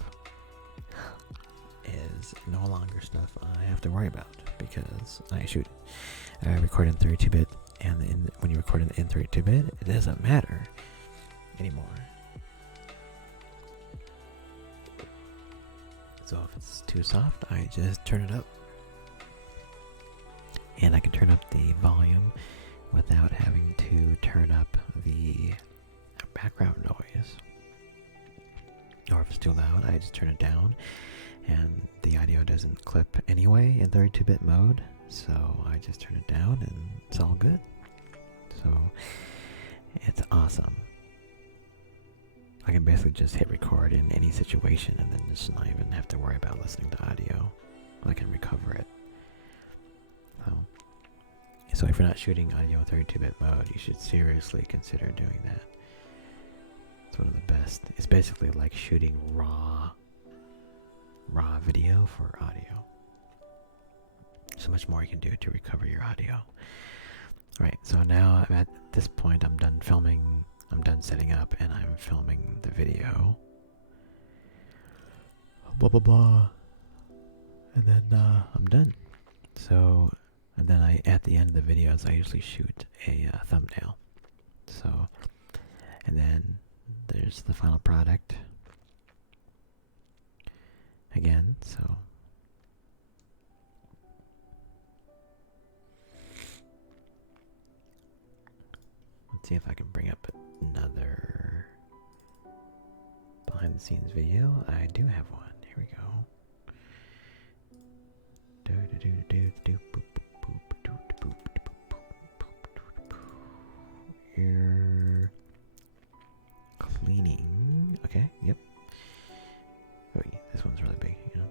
is no longer stuff I have to worry about, because I record in 32-bit, and when you record in 32-bit, it doesn't matter anymore. So if it's too soft, I just turn it up. And I can turn up the volume without having to turn up the background noise. Or if it's too loud, I just turn it down, and the audio doesn't clip anyway in 32-bit mode, so I just turn it down and it's all good. So it's awesome. I can basically just hit record in any situation and then just not even have to worry about listening to audio. I can recover it. So if you're not shooting audio in 32-bit mode, you should seriously consider doing that. It's one of the best. It's basically like shooting raw video for audio. So much more you can do to recover your audio. Alright, so now I'm at this point, I'm done filming, I'm done setting up, and I'm filming the video. Blah blah blah. And then I'm done. So, and then at the end of the videos, I usually shoot a thumbnail. So, and then there's the final product. Again, so. Let's see if I can bring up another behind the scenes video. I do have one. Here we go. Ear cleaning. Okay, yep. Oh, this one's really big, you know.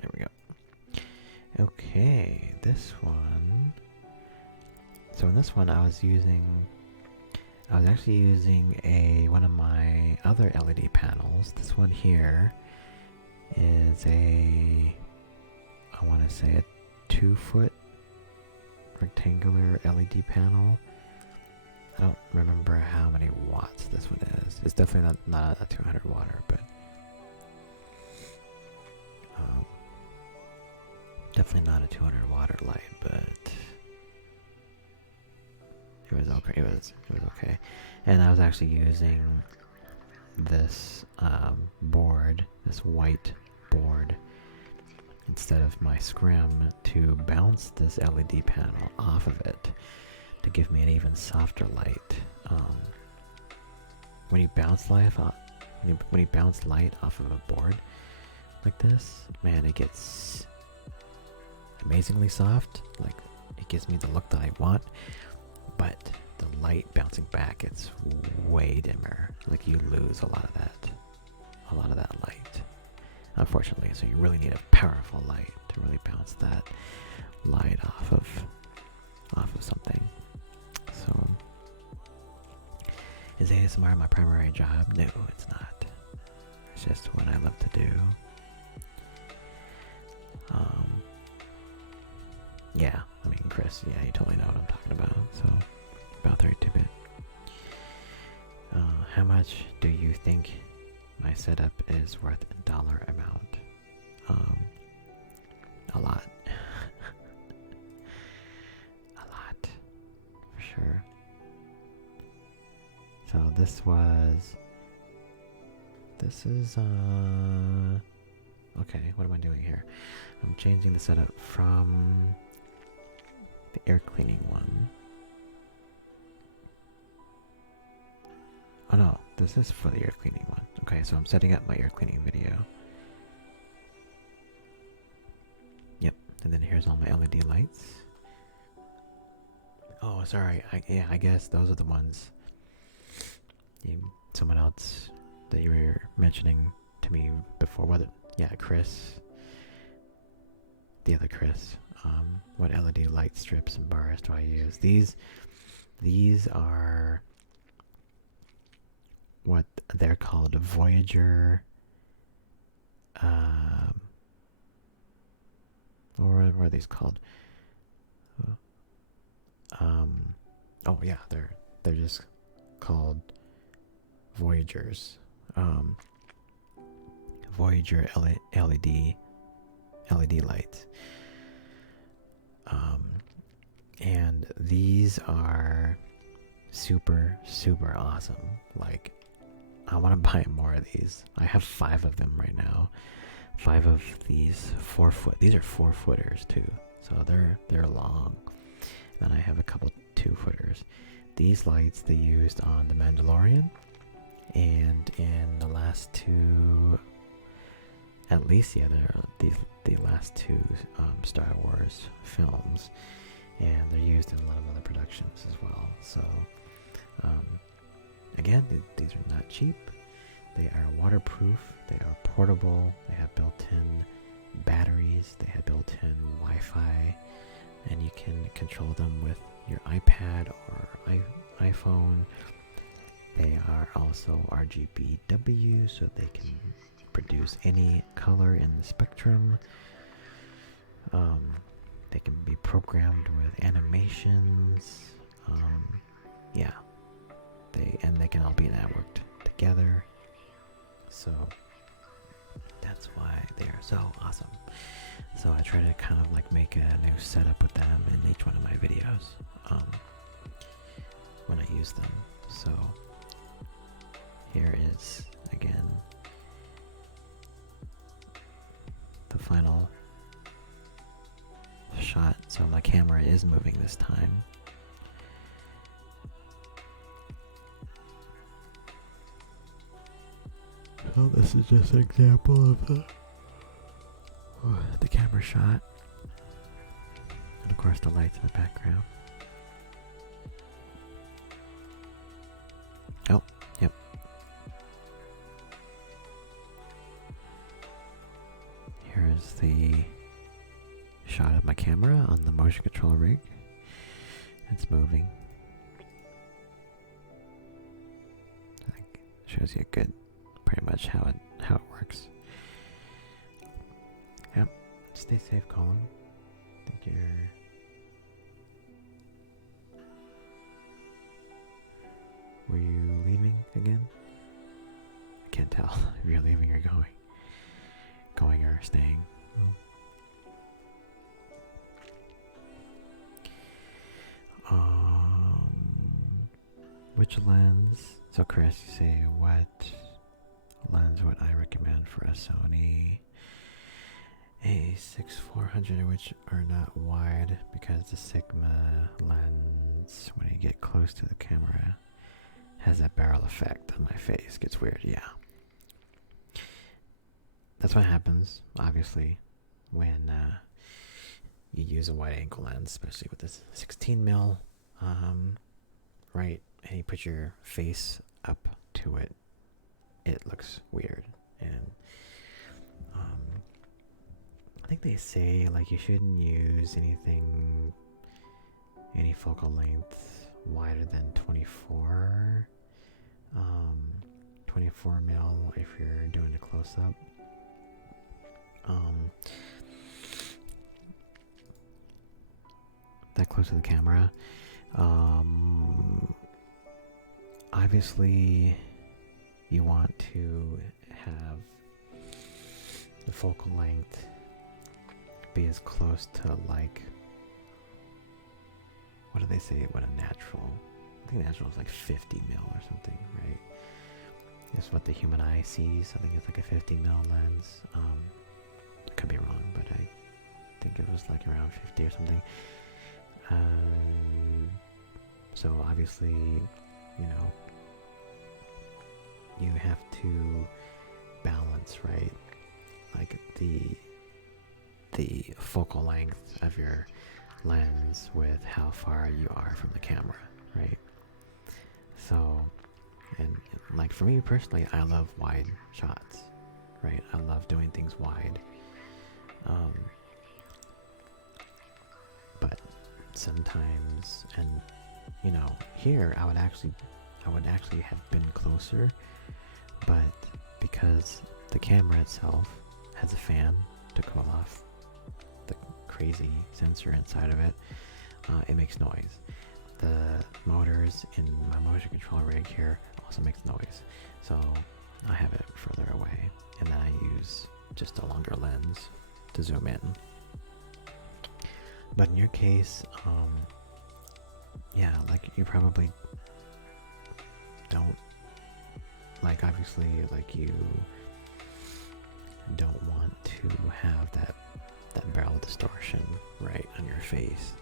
There we go. Okay, this one. So in this one, I was actually using one of my other LED panels. This one here is I want to say a 2-foot rectangular LED panel. I don't remember how many watts this one is. It's definitely not a 200 watt, but definitely not a 200 watt light, but it was okay. It was okay. And I was actually using this board, this white board, instead of my scrim, to bounce this LED panel off of it to give me an even softer light. When you bounce light off of a board like this, man, it gets amazingly soft. Like, it gives me the look that I want, but the light bouncing back, it's way dimmer. Like, you lose a lot of that light, unfortunately. So you really need a powerful light to really bounce that light off of something. So, is ASMR my primary job? No, it's not. It's just what I love to do. Yeah, I mean, Chris, yeah, you totally know what I'm talking about. So, about 32-bit. How much do you think my setup is worth in dollar amount? A lot. A lot. For sure. So this is, okay, what am I doing here? I'm changing the setup from the air cleaning one. Oh no, this is for the air cleaning one. Okay, so I'm setting up my air cleaning video. Yep, and then here's all my LED lights. Oh, sorry. I guess those are the ones. Someone else that you were mentioning to me before. Whether, yeah, Chris. The other Chris. What LED light strips and bars do I use? These are what they're called, Voyager. Or what are these called? Oh yeah, they're just called Voyagers. Voyager LED lights. And these are super awesome. Like, I want to buy more of these. I have 5 of them right now. 5 of these 4-foot. These are 4-footers too, so they're long. Then I have a couple 2-footers. These lights they used on The Mandalorian, and in the last 2, at least, yeah, they're the last 2 Star Wars films, and they're used in a lot of other productions as well. So, again, these are not cheap. They are waterproof. They are portable. They have built-in batteries. They have built-in Wi-Fi, and you can control them with your iPad or iPhone. They are also RGBW, so they can produce any color in the spectrum. They can be programmed with animations. Yeah, they can all be networked together. So that's why they are so awesome. So I try to kind of like make a new setup with them in each one of my videos when I use them. So here is again the final shot. So my camera is moving this time. So this is just an example of the camera shot. And of course the lights in the background. Oh, yep. Here's the shot of my camera on the motion control rig. It's moving. That shows you a good, pretty much how it works. Yep. Stay safe, Colin. I think you're... Were you leaving again? I can't tell if you're leaving or going. Going or staying. Which lens? So Chris, you say what lens would I recommend for a Sony A6400, which are not wide, because the Sigma lens, when you get close to the camera, has that barrel effect on my face. Gets weird, yeah. That's what happens, obviously, when you use a wide angle lens, especially with this 16mm, right? And you put your face up to it, it looks weird. And I think they say like you shouldn't use any focal length wider than 24 mil if you're doing a close-up. That close to the camera. Obviously you want to have the focal length be as close to, like, what do they say, what a natural, I think natural is like 50 mil or something, right? It's what the human eye sees. I think it's like a 50 mil lens. I could be wrong, but I think it was like around 50 or something. So obviously, you know, you have to balance, right? Like the focal length of your lens with how far you are from the camera, right? So, and like for me personally, I love wide shots, right? I love doing things wide. But sometimes, and you know, here I would actually have been closer, but because the camera itself has a fan to cool off the crazy sensor inside of it, it makes noise. The motors in my motion control rig here also makes noise, so I have it further away, and then I use just a longer lens to zoom in. But in your case, yeah, like you probably don't, like obviously, like you don't want to have that barrel distortion right on your face.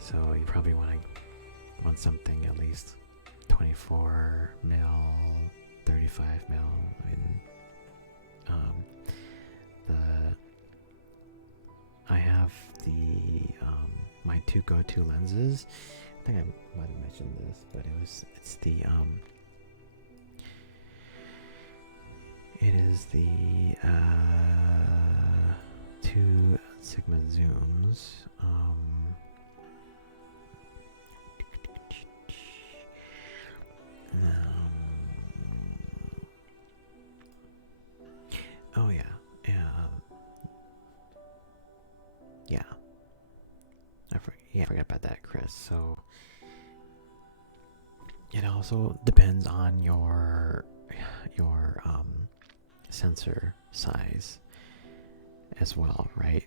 So you probably want something at least 24 mil, 35 mil. I mean, I have my two go-to lenses. I think I might have mentioned this, but it's the it is the 2 Sigma zooms. Oh yeah, yeah. I forgot about that, Chris. So it also depends on your sensor size as well, right?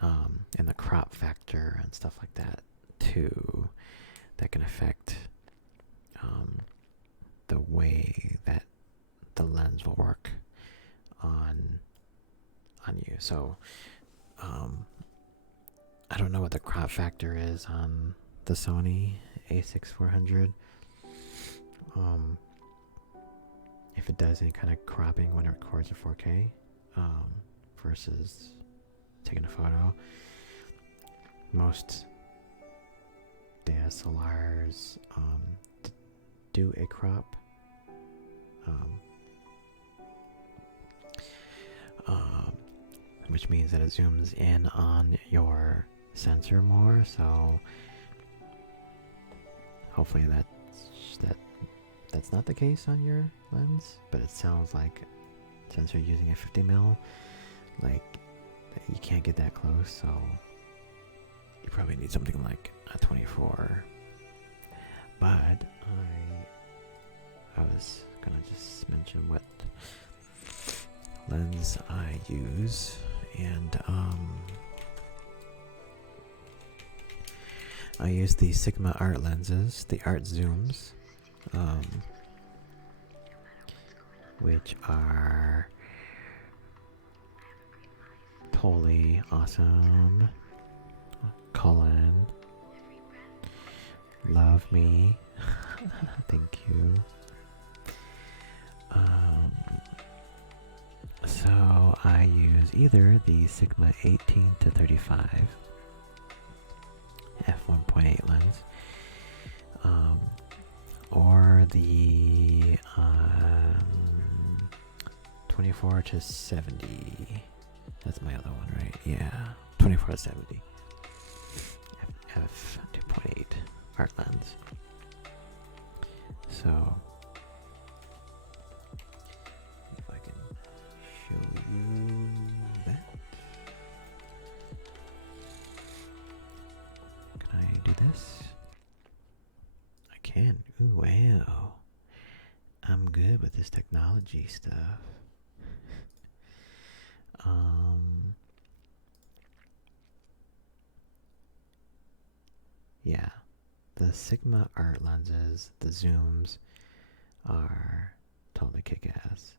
And the crop factor and stuff like that too, that can affect the way that the lens will work on you. So I don't know what the crop factor is on the Sony a6400. If it does any kind of cropping when it records a 4K versus taking a photo. Most DSLRs do a crop. Which means that it zooms in on your sensor more, so hopefully that's not the case on your lens, but it sounds like since you're using a 50 mil, like you can't get that close, so you probably need something like a 24. But I was gonna just mention what lens I use, and I use the Sigma Art lenses, the Art Zooms, which are totally awesome. Colin, love me. Thank you. So I use either the Sigma 18 to 35 f1.8 lens, or the 24 to 70 That's my other one, right? Yeah, 2470 f 2.8 art lens. So if I can show you that, can I do this? I can. Ooh, wow. I'm good with this technology stuff. Yeah, the Sigma art lenses, the zooms are totally kick-ass.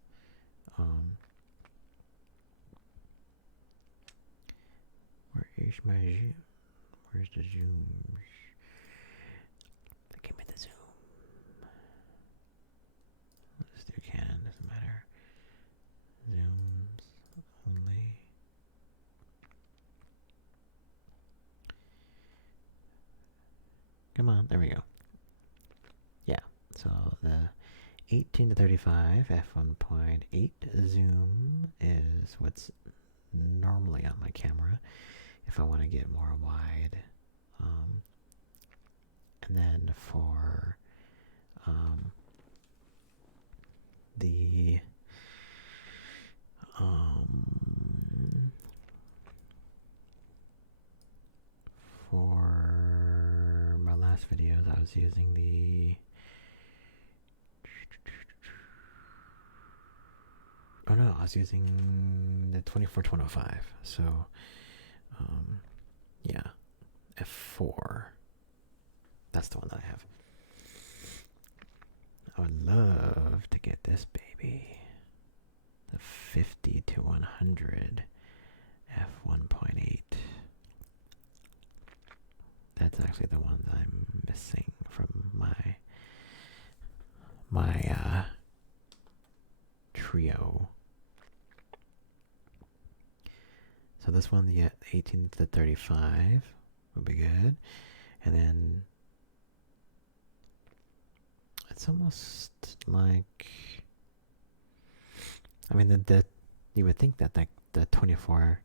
Where is my zoom? Where's the zooms? Give me the zoom. Let's do Canon, doesn't matter. Zooms only. Come on, there we go. Yeah, so the 18 to 35 f1.8 zoom is what's normally on my camera if I want to get more wide. And then for the for my last videos, I was using the I was using the 24-105. So yeah, f4. That's the one that I have. I would love to get this baby. The 50 to 100 f1.8. That's actually the one that I'm missing from my trio. So this one, the 18 to 35 would be good. And then it's almost like, I mean, the you would think that like the 24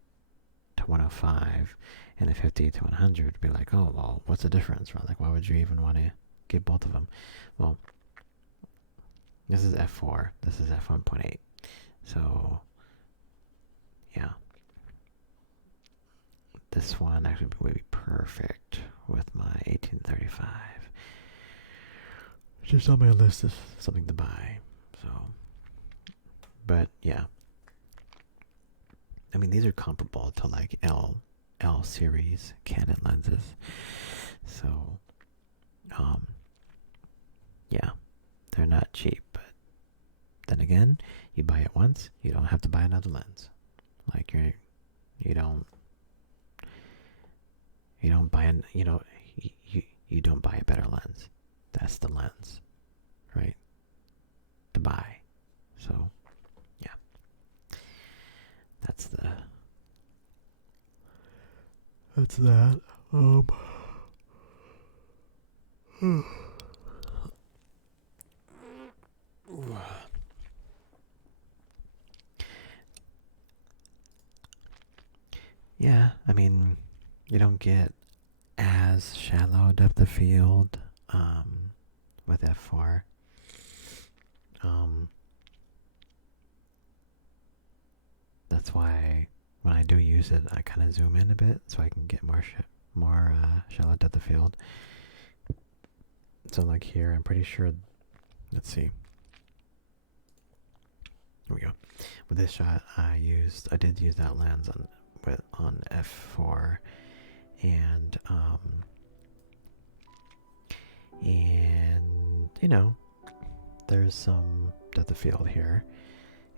to 105 and the 50 to 100 would be like, oh, well, what's the difference, right? Like, why would you even want to get both of them? Well, this is f4, this is f1.8. So, yeah. This one actually would be perfect with my 1835. It's just on my list of something to buy. So, but yeah. I mean, these are comparable to like L series Canon lenses. So, yeah, they're not cheap, but then again, you buy it once, you don't have to buy another lens. Like you don't buy you don't buy a better lens. That's the lens, right? To buy. So, yeah. That's that. Yeah, I mean, you don't get as shallow depth of field with f4. That's why when I do use it, I kind of zoom in a bit so I can get more shallow depth of field. So like here, I'm pretty sure. Let's see. Here we go. With this shot, I did use that lens on f4, and you know, there's some depth of field here.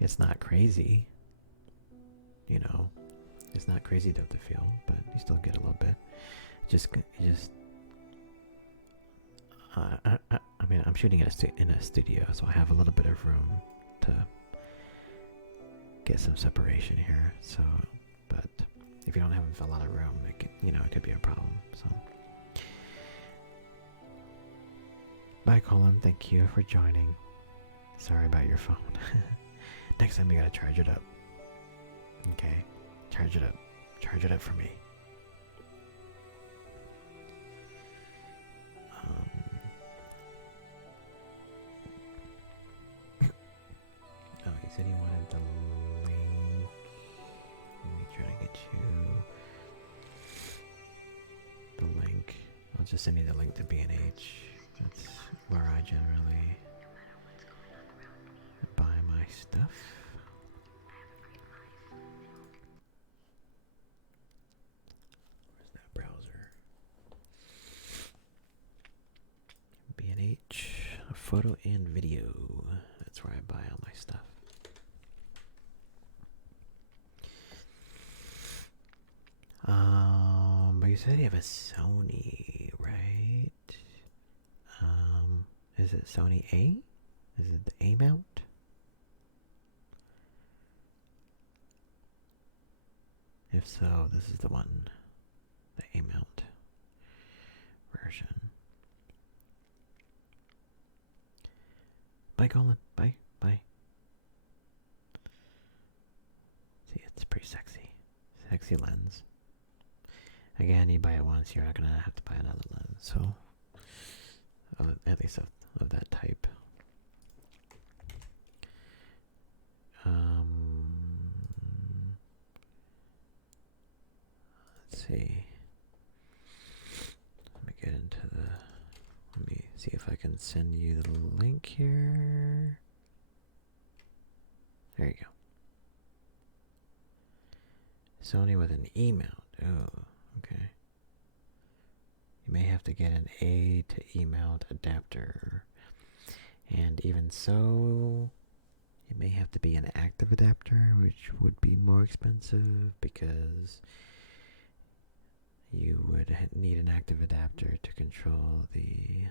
It's not crazy, you know. It's not crazy depth of field, but you still get a little bit. I mean, I'm shooting in a studio, so I have a little bit of room to get some separation here. So, but if you don't have a lot of room, it could be a problem. So, bye, Colin. Thank you for joining. Sorry about your phone. Next time you gotta charge it up. Okay. Charge it up. Charge it up for me. Oh, he said he wanted the link. Let me try to get you the link. I'll just send you the link to B&H. That's where I generally buy my stuff. Where's that browser? B&H, photo and video. That's where I buy all my stuff. But you said you have a Sony, right? Is it Sony A? Is it the A mount? If so, this is the one, the A mount version. Bye, Colin. Bye. Bye. See, it's pretty sexy. Sexy lens. Again, you buy it once, you're not going to have to buy another lens. So, at least of that type. Let's see. Let me get into the... Let me see if I can send you the link here. There you go. Sony with an E mount. Oh, okay. You may have to get an A to E mount adapter. And even so, it may have to be an active adapter, which would be more expensive because you would need an active adapter to control the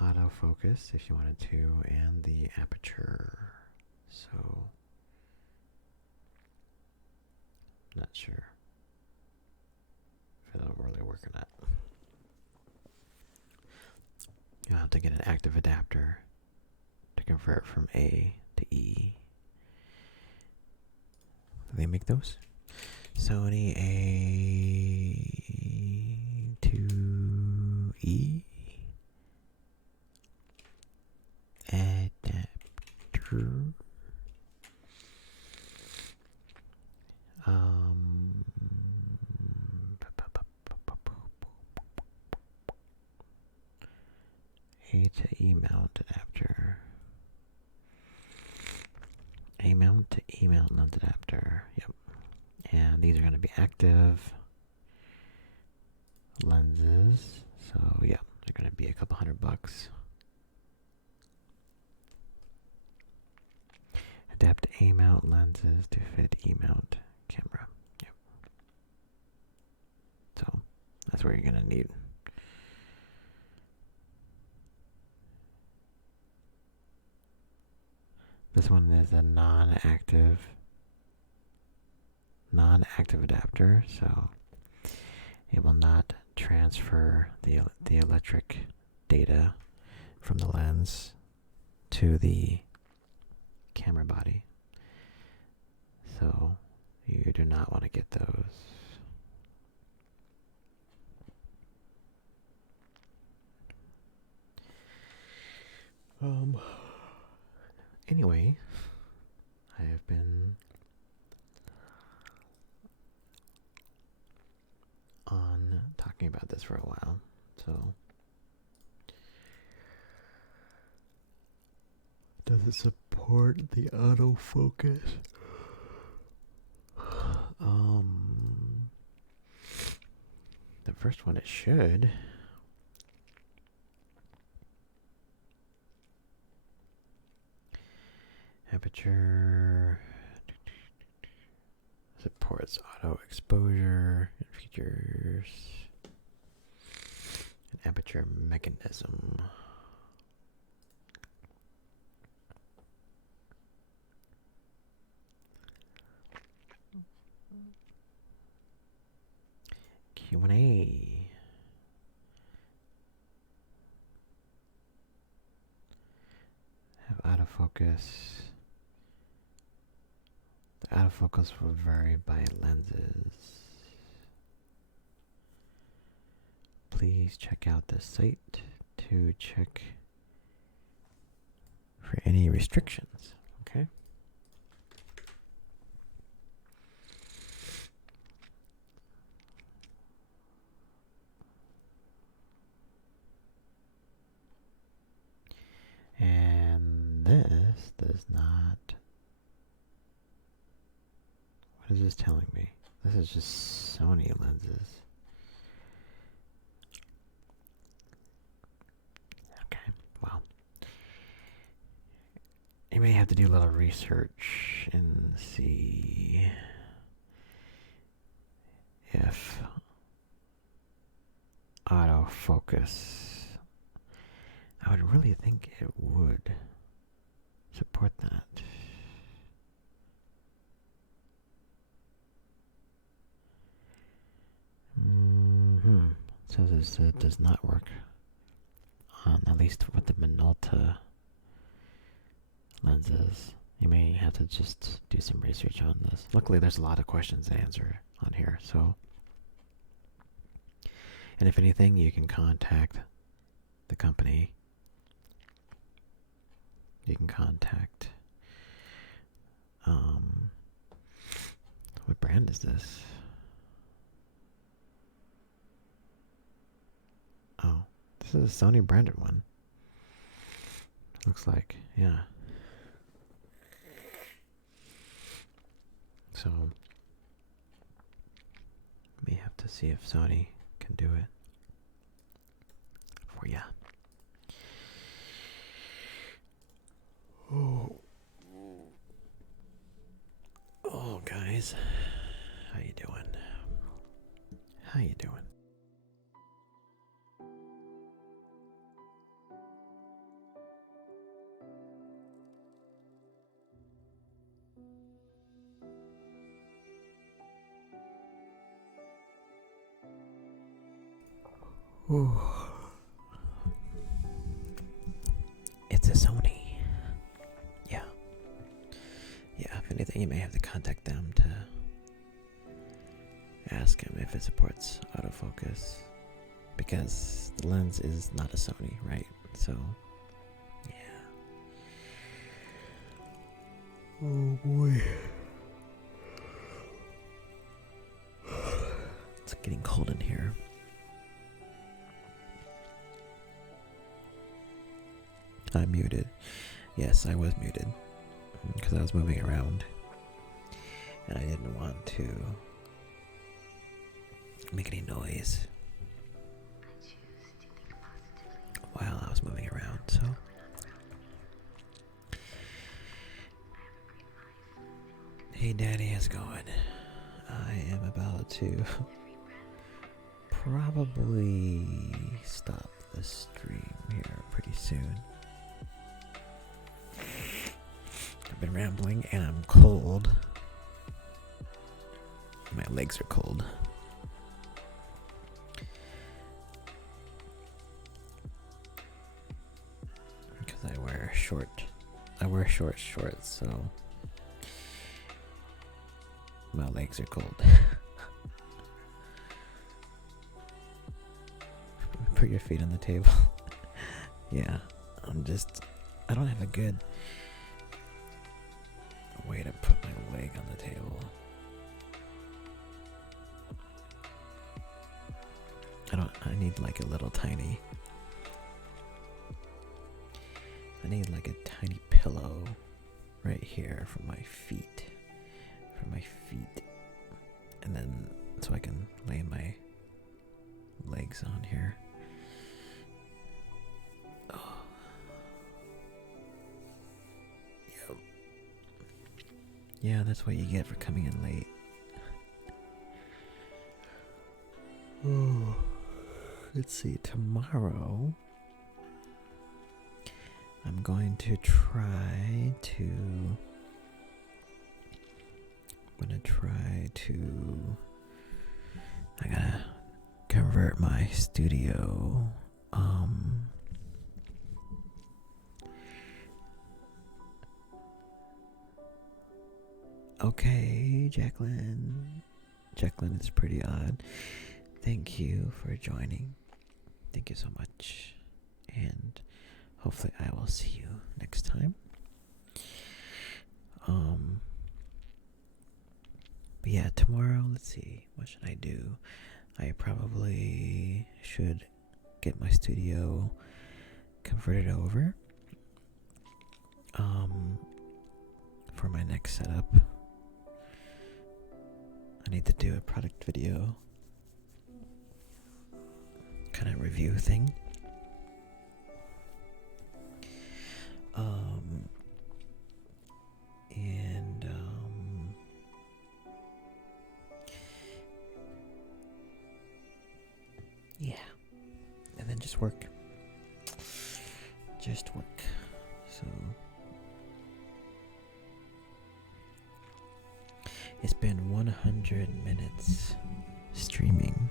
autofocus if you wanted to, and the aperture. So, not sure if it'll really work or not. You'll have to get an active adapter to convert from A to E. Do they make those? Sony A to E adapter. A to E mount adapter. A mount to E mount lens adapter. Yep. And these are going to be active lenses. So yeah, they're going to be a couple $100. Adapt A mount lenses to fit E mount camera. Yep. So that's what you're going to need. This one is a non-active adapter, so it will not transfer the electric data from the lens to the camera body. So you do not want to get those. Anyway, I have been on talking about this for a while, so does it support the autofocus? The first one it should. Aperture supports auto exposure and features an aperture mechanism. Q&A. Have autofocus. The autofocus will vary by lenses. Please check out the site to check for any restrictions. Okay. And this does not. What is this telling me? This is just Sony lenses. Okay, well. You may have to do a little research and see if autofocus. I would really think it would support that. It says it does not work on, at least with the Minolta lenses. You may have to just do some research on this. Luckily, there's a lot of questions to answer on here, so. And if anything, you can contact the company. You can contact, what brand is this? Oh, this is a Sony branded one. Looks like, yeah. So, we have to see if Sony can do it for ya. Oh, guys, how you doing? How you doing? Ooh. It's a Sony. Yeah. Yeah, if anything, you may have to contact them to ask him if it supports autofocus. Because the lens is not a Sony, right? So, yeah. Oh boy. It's getting cold in here. I'm muted. Yes, I was muted because I was moving around and I didn't want to make any noise while I was moving around, so. Hey Daddy, how's it going? I am about to probably stop the stream here pretty soon. I've been rambling and I'm cold. My legs are cold. Because I wear short shorts, so my legs are cold. Put your feet on the table. Yeah, I don't have a good way to put my leg on the table. I need like a little tiny. I need like a tiny pillow right here for my feet. And then so I can lay my legs on here. Oh. Yep. Yeah, that's what you get for coming in late. Oh. Let's see, tomorrow I'm going to try to I gotta convert my studio Okay, Jacqueline. Jacqueline is pretty odd. Thank you for joining. Thank you so much. And hopefully I will see you next time. But yeah, tomorrow, let's see, what should I do? I probably should get my studio converted over for my next setup. I need to do a product video kind of review thing. Yeah, and then just work. Just work. So it's been 100 minutes streaming.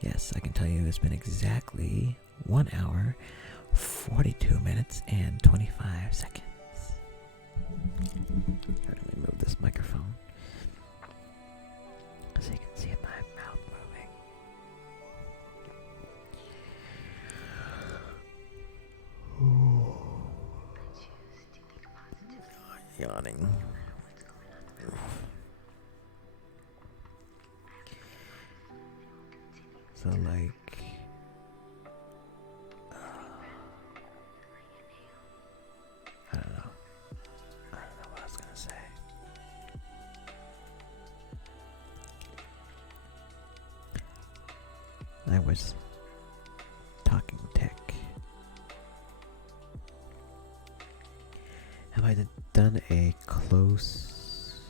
Yes, I can tell you it's been exactly 1 hour, 42 minutes, and 25 seconds. Let me move this microphone so you can see my mouth moving. Yawning. So like I don't know what I was gonna say. I was talking tech. Have I done a close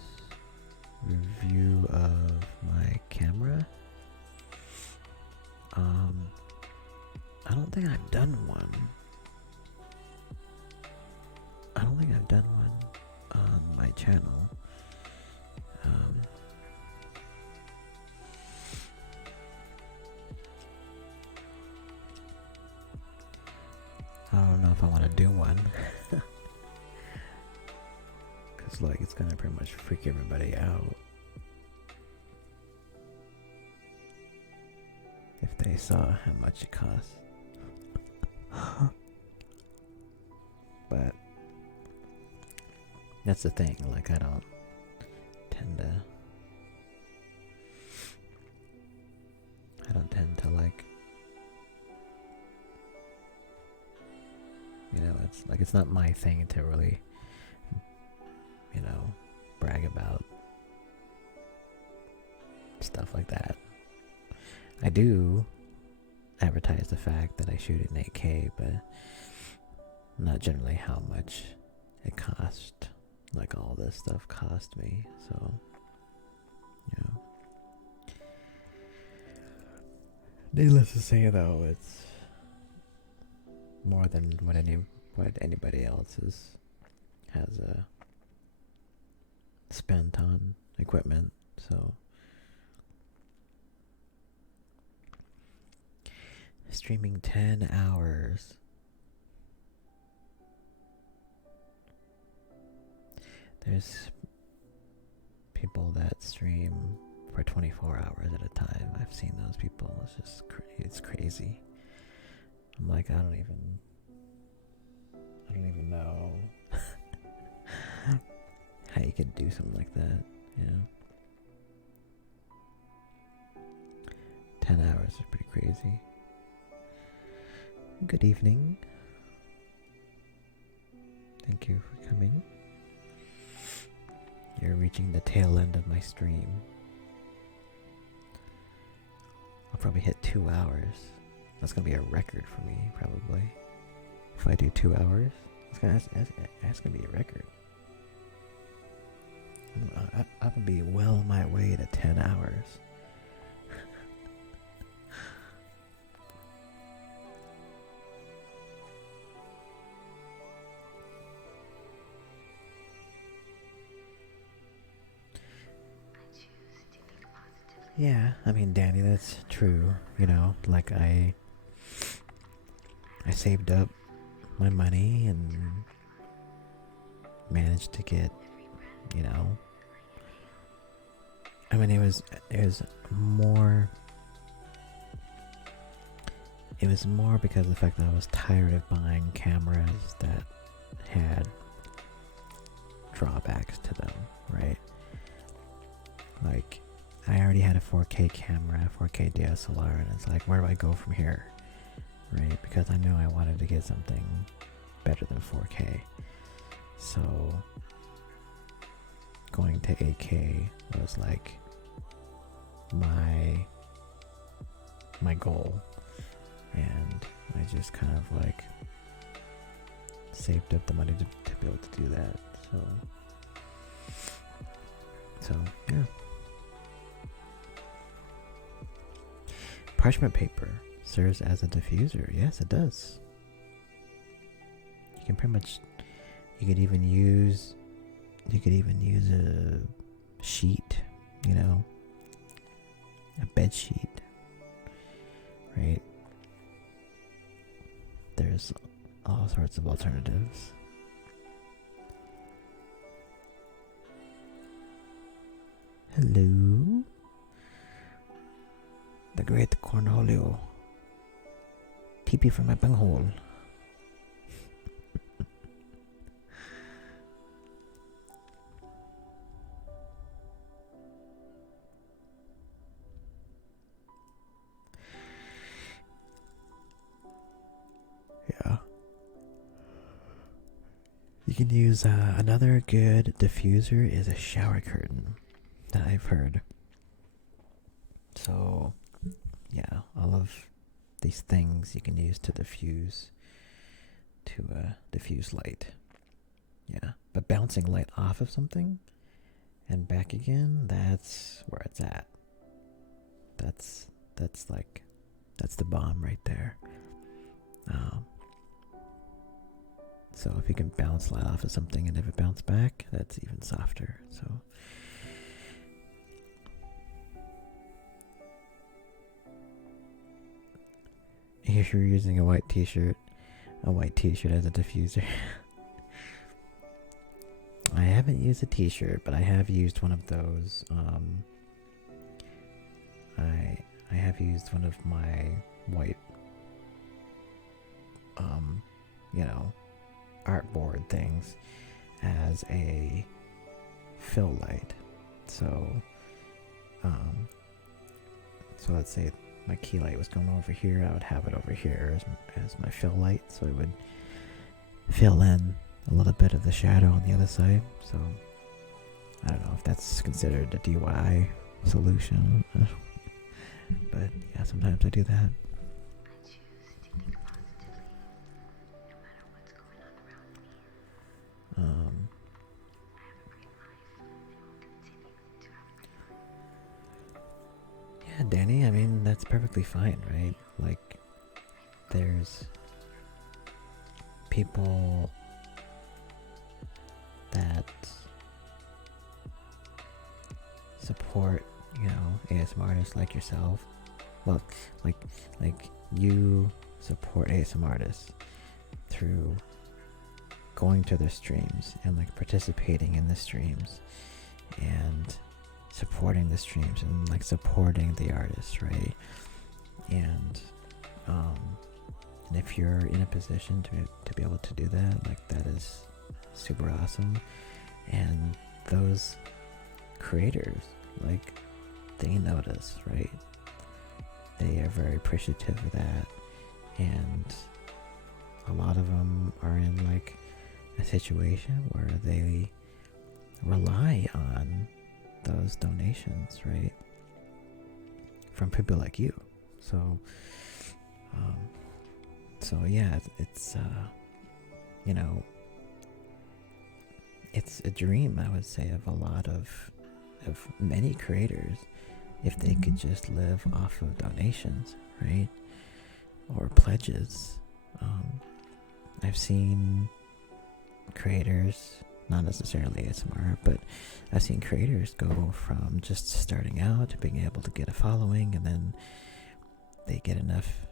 review of my camera? I don't think I've done one. I don't think I've done one on my channel. I don't know if I want to do one. Cause like it's gonna pretty much freak everybody out if they saw how much it costs. But that's the thing, like I don't tend to like, you know, it's not my thing to really, you know, brag about stuff like that. I do advertise the fact that I shoot in 8K, but not generally how much it cost. Like all this stuff cost me, so you know. Needless to say, though, it's more than what anybody else has spent on equipment. So streaming 10 hours. There's people that stream for 24 hours at a time. I've seen those people. It's just it's crazy. I'm like, I don't even know how you could do something like that, you know? 10 hours is pretty crazy. Good evening. Thank you for coming. You're reaching the tail end of my stream. I'll probably hit 2 hours. That's gonna be a record for me, probably. If I do 2 hours, that's gonna be a record. I'm gonna be well on my way to 10 hours. Yeah, I mean, Danny, that's true. You know, like I saved up my money and managed to get, you know. I mean, it was more. It was more because of the fact that I was tired of buying cameras that had drawbacks to them, right? Like, I already had a 4K camera, 4K DSLR, and it's like, where do I go from here, right? Because I knew I wanted to get something better than 4K. So, going to 8K was like my goal. And I just kind of like saved up the money to be able to do that. So yeah. Parchment paper serves as a diffuser. Yes, it does. You can pretty much. You could even use a sheet. You know, a bed sheet. Right. There's all sorts of alternatives. Hello? The Great Cornholio. TP from my bunghole. Yeah. You can use another good diffuser is a shower curtain that I've heard. So, yeah, all of these things you can use to diffuse light. Yeah, but bouncing light off of something and back again, that's where it's at. That's the bomb right there. So if you can bounce light off of something and if it bounces back, that's even softer. So if you're using a white t-shirt as a diffuser. I haven't used a t-shirt, but I have used one of those. I have used one of my white, artboard things as a fill light. So let's say my key light was going over here, I would have it over here as my fill light, so it would fill in a little bit of the shadow on the other side. So I don't know if that's considered a DIY solution, but yeah, sometimes I do that. Yeah, Danny, I mean, that's perfectly fine, right? Like, there's people that support, ASMR artists like yourself. Well, like you support ASMR artists through going to their streams and like participating in the streams and supporting the streams and like supporting the artists, right? And if you're in a position to be able to do that, like, that is super awesome. And those creators, like, they notice, right? They are very appreciative of that, and a lot of them are in like a situation where they rely on those donations, right, from people like you. So yeah, it's it's a dream, I would say, of a lot of many creators, if they could just live off of donations, right, or pledges. I've seen creators, not necessarily ASMR, but I've seen creators go from just starting out to being able to get a following, and then they get enough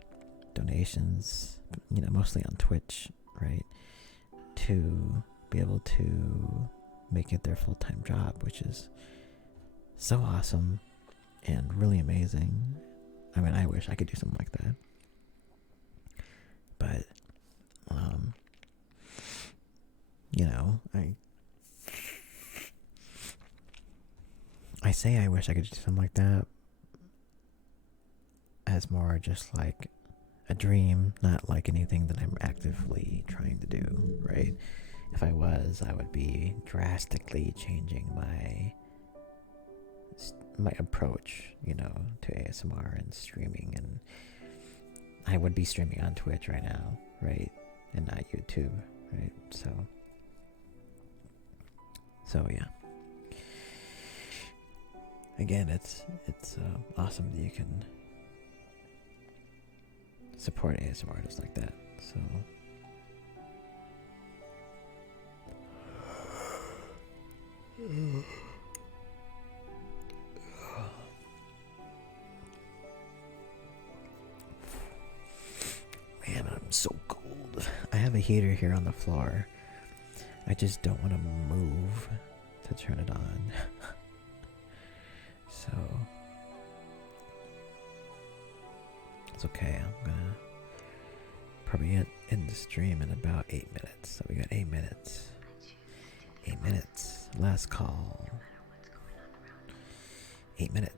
donations, mostly on Twitch, right, to be able to make it their full-time job, which is so awesome and really amazing. I mean, I wish I could do something like that. But, you know, I say I wish I could do something like that as more just like a dream, not like anything that I'm actively trying to do, right? If I was, I would be drastically changing my approach, you know, to ASMR and streaming, and I would be streaming on Twitch right now, right? And not YouTube, right? So yeah. Again, it's awesome that you can support ASMR artists like that. So man, I'm so cold. I have a heater here on the floor. I just don't want to move to turn it on. So it's okay. I'm gonna probably end the stream in about 8 minutes. So we got 8 minutes. 8 minutes. Last call. 8 minutes.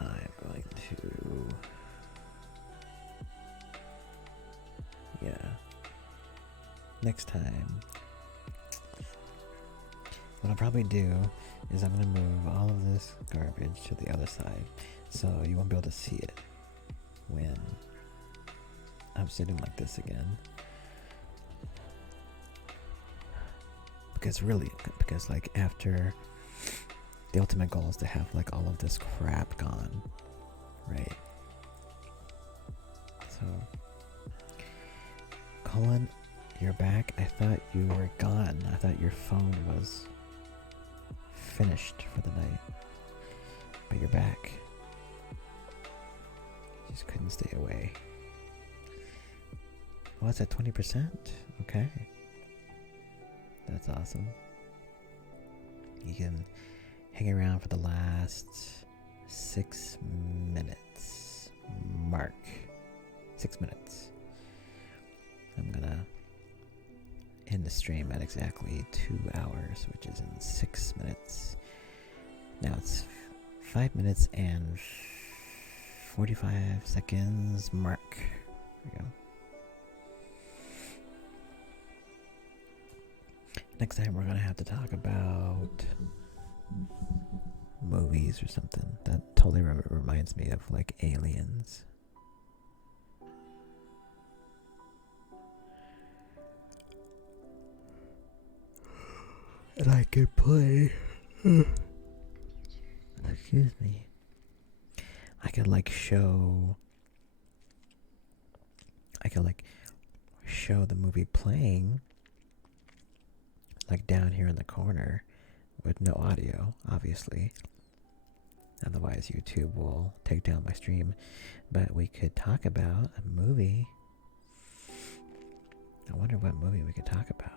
I'm going to... yeah. Next time, what I'll probably do is I'm going to move all of this garbage to the other side, so you won't be able to see it when I'm sitting like this again. Because like after, the ultimate goal is to have like all of this crap gone, right? So, Colin, you're back. I thought you were gone. I thought your phone was finished for the night. But you're back. Just couldn't stay away. Oh, it's at 20%? Okay. That's awesome. You can hang around for the last 6 minutes. Mark. 6 minutes. I'm gonna end the stream at exactly 2 hours, which is in 6 minutes. Now it's 5 minutes and 45 seconds. Mark. There we go. Next time we're gonna have to talk about movies or something. That totally reminds me of like Aliens. And I could play. Excuse me. I could show the movie playing, like down here in the corner, with no audio, obviously. Otherwise, YouTube will take down my stream. But we could talk about a movie. I wonder what movie we could talk about.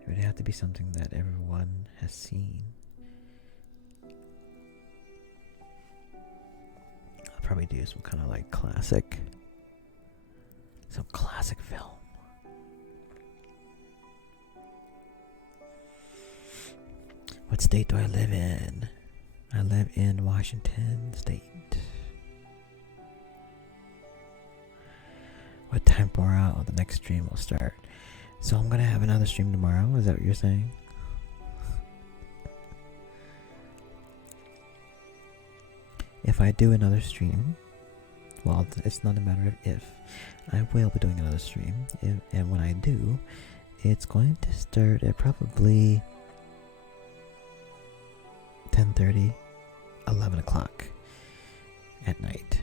It would have to be something that everyone has seen. I'll probably do some kind of like some classic film. What state do I live in? I live in Washington State. What time tomorrow the next stream will start? So I'm gonna have another stream tomorrow, is that what you're saying? If I do another stream, well, it's not a matter of if. I will be doing another stream, and when I do, it's going to start at probably 10:30, 11 o'clock at night.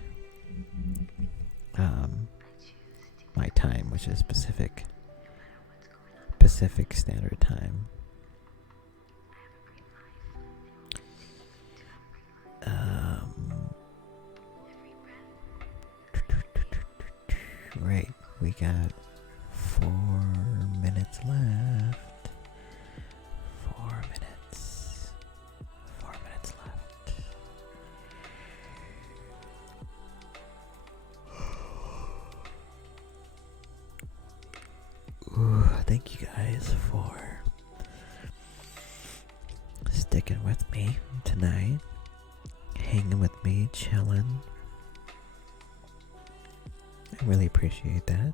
My time, which is Pacific Standard Time. got 4 minutes left. 4 minutes. 4 minutes left. Ooh, thank you guys for sticking with me tonight, hanging with me, chilling. I really appreciate that.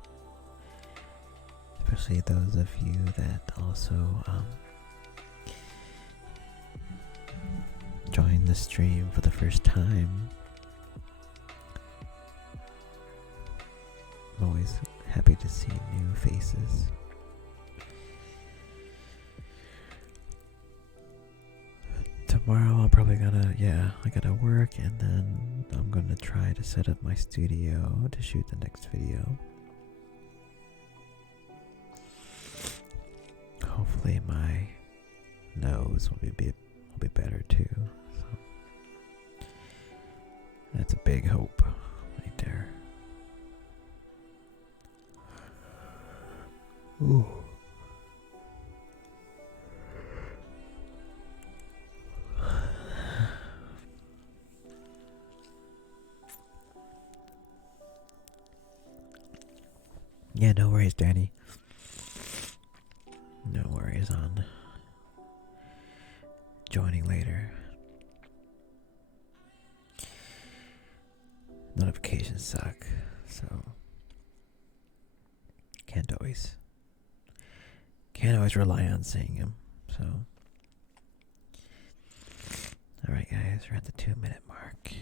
Especially those of you that also joined the stream for the first time. I'm always happy to see new faces. Tomorrow I'm probably gonna, I gotta work, and then I'm gonna try to set up my studio to shoot the next video. Hopefully my nose will be better too. So that's a big hope right there. Ooh. Yeah, no worries, Danny. No worries on joining later. Notifications suck, so can't always rely on seeing them. So, all right, guys, we're at the 2-minute mark.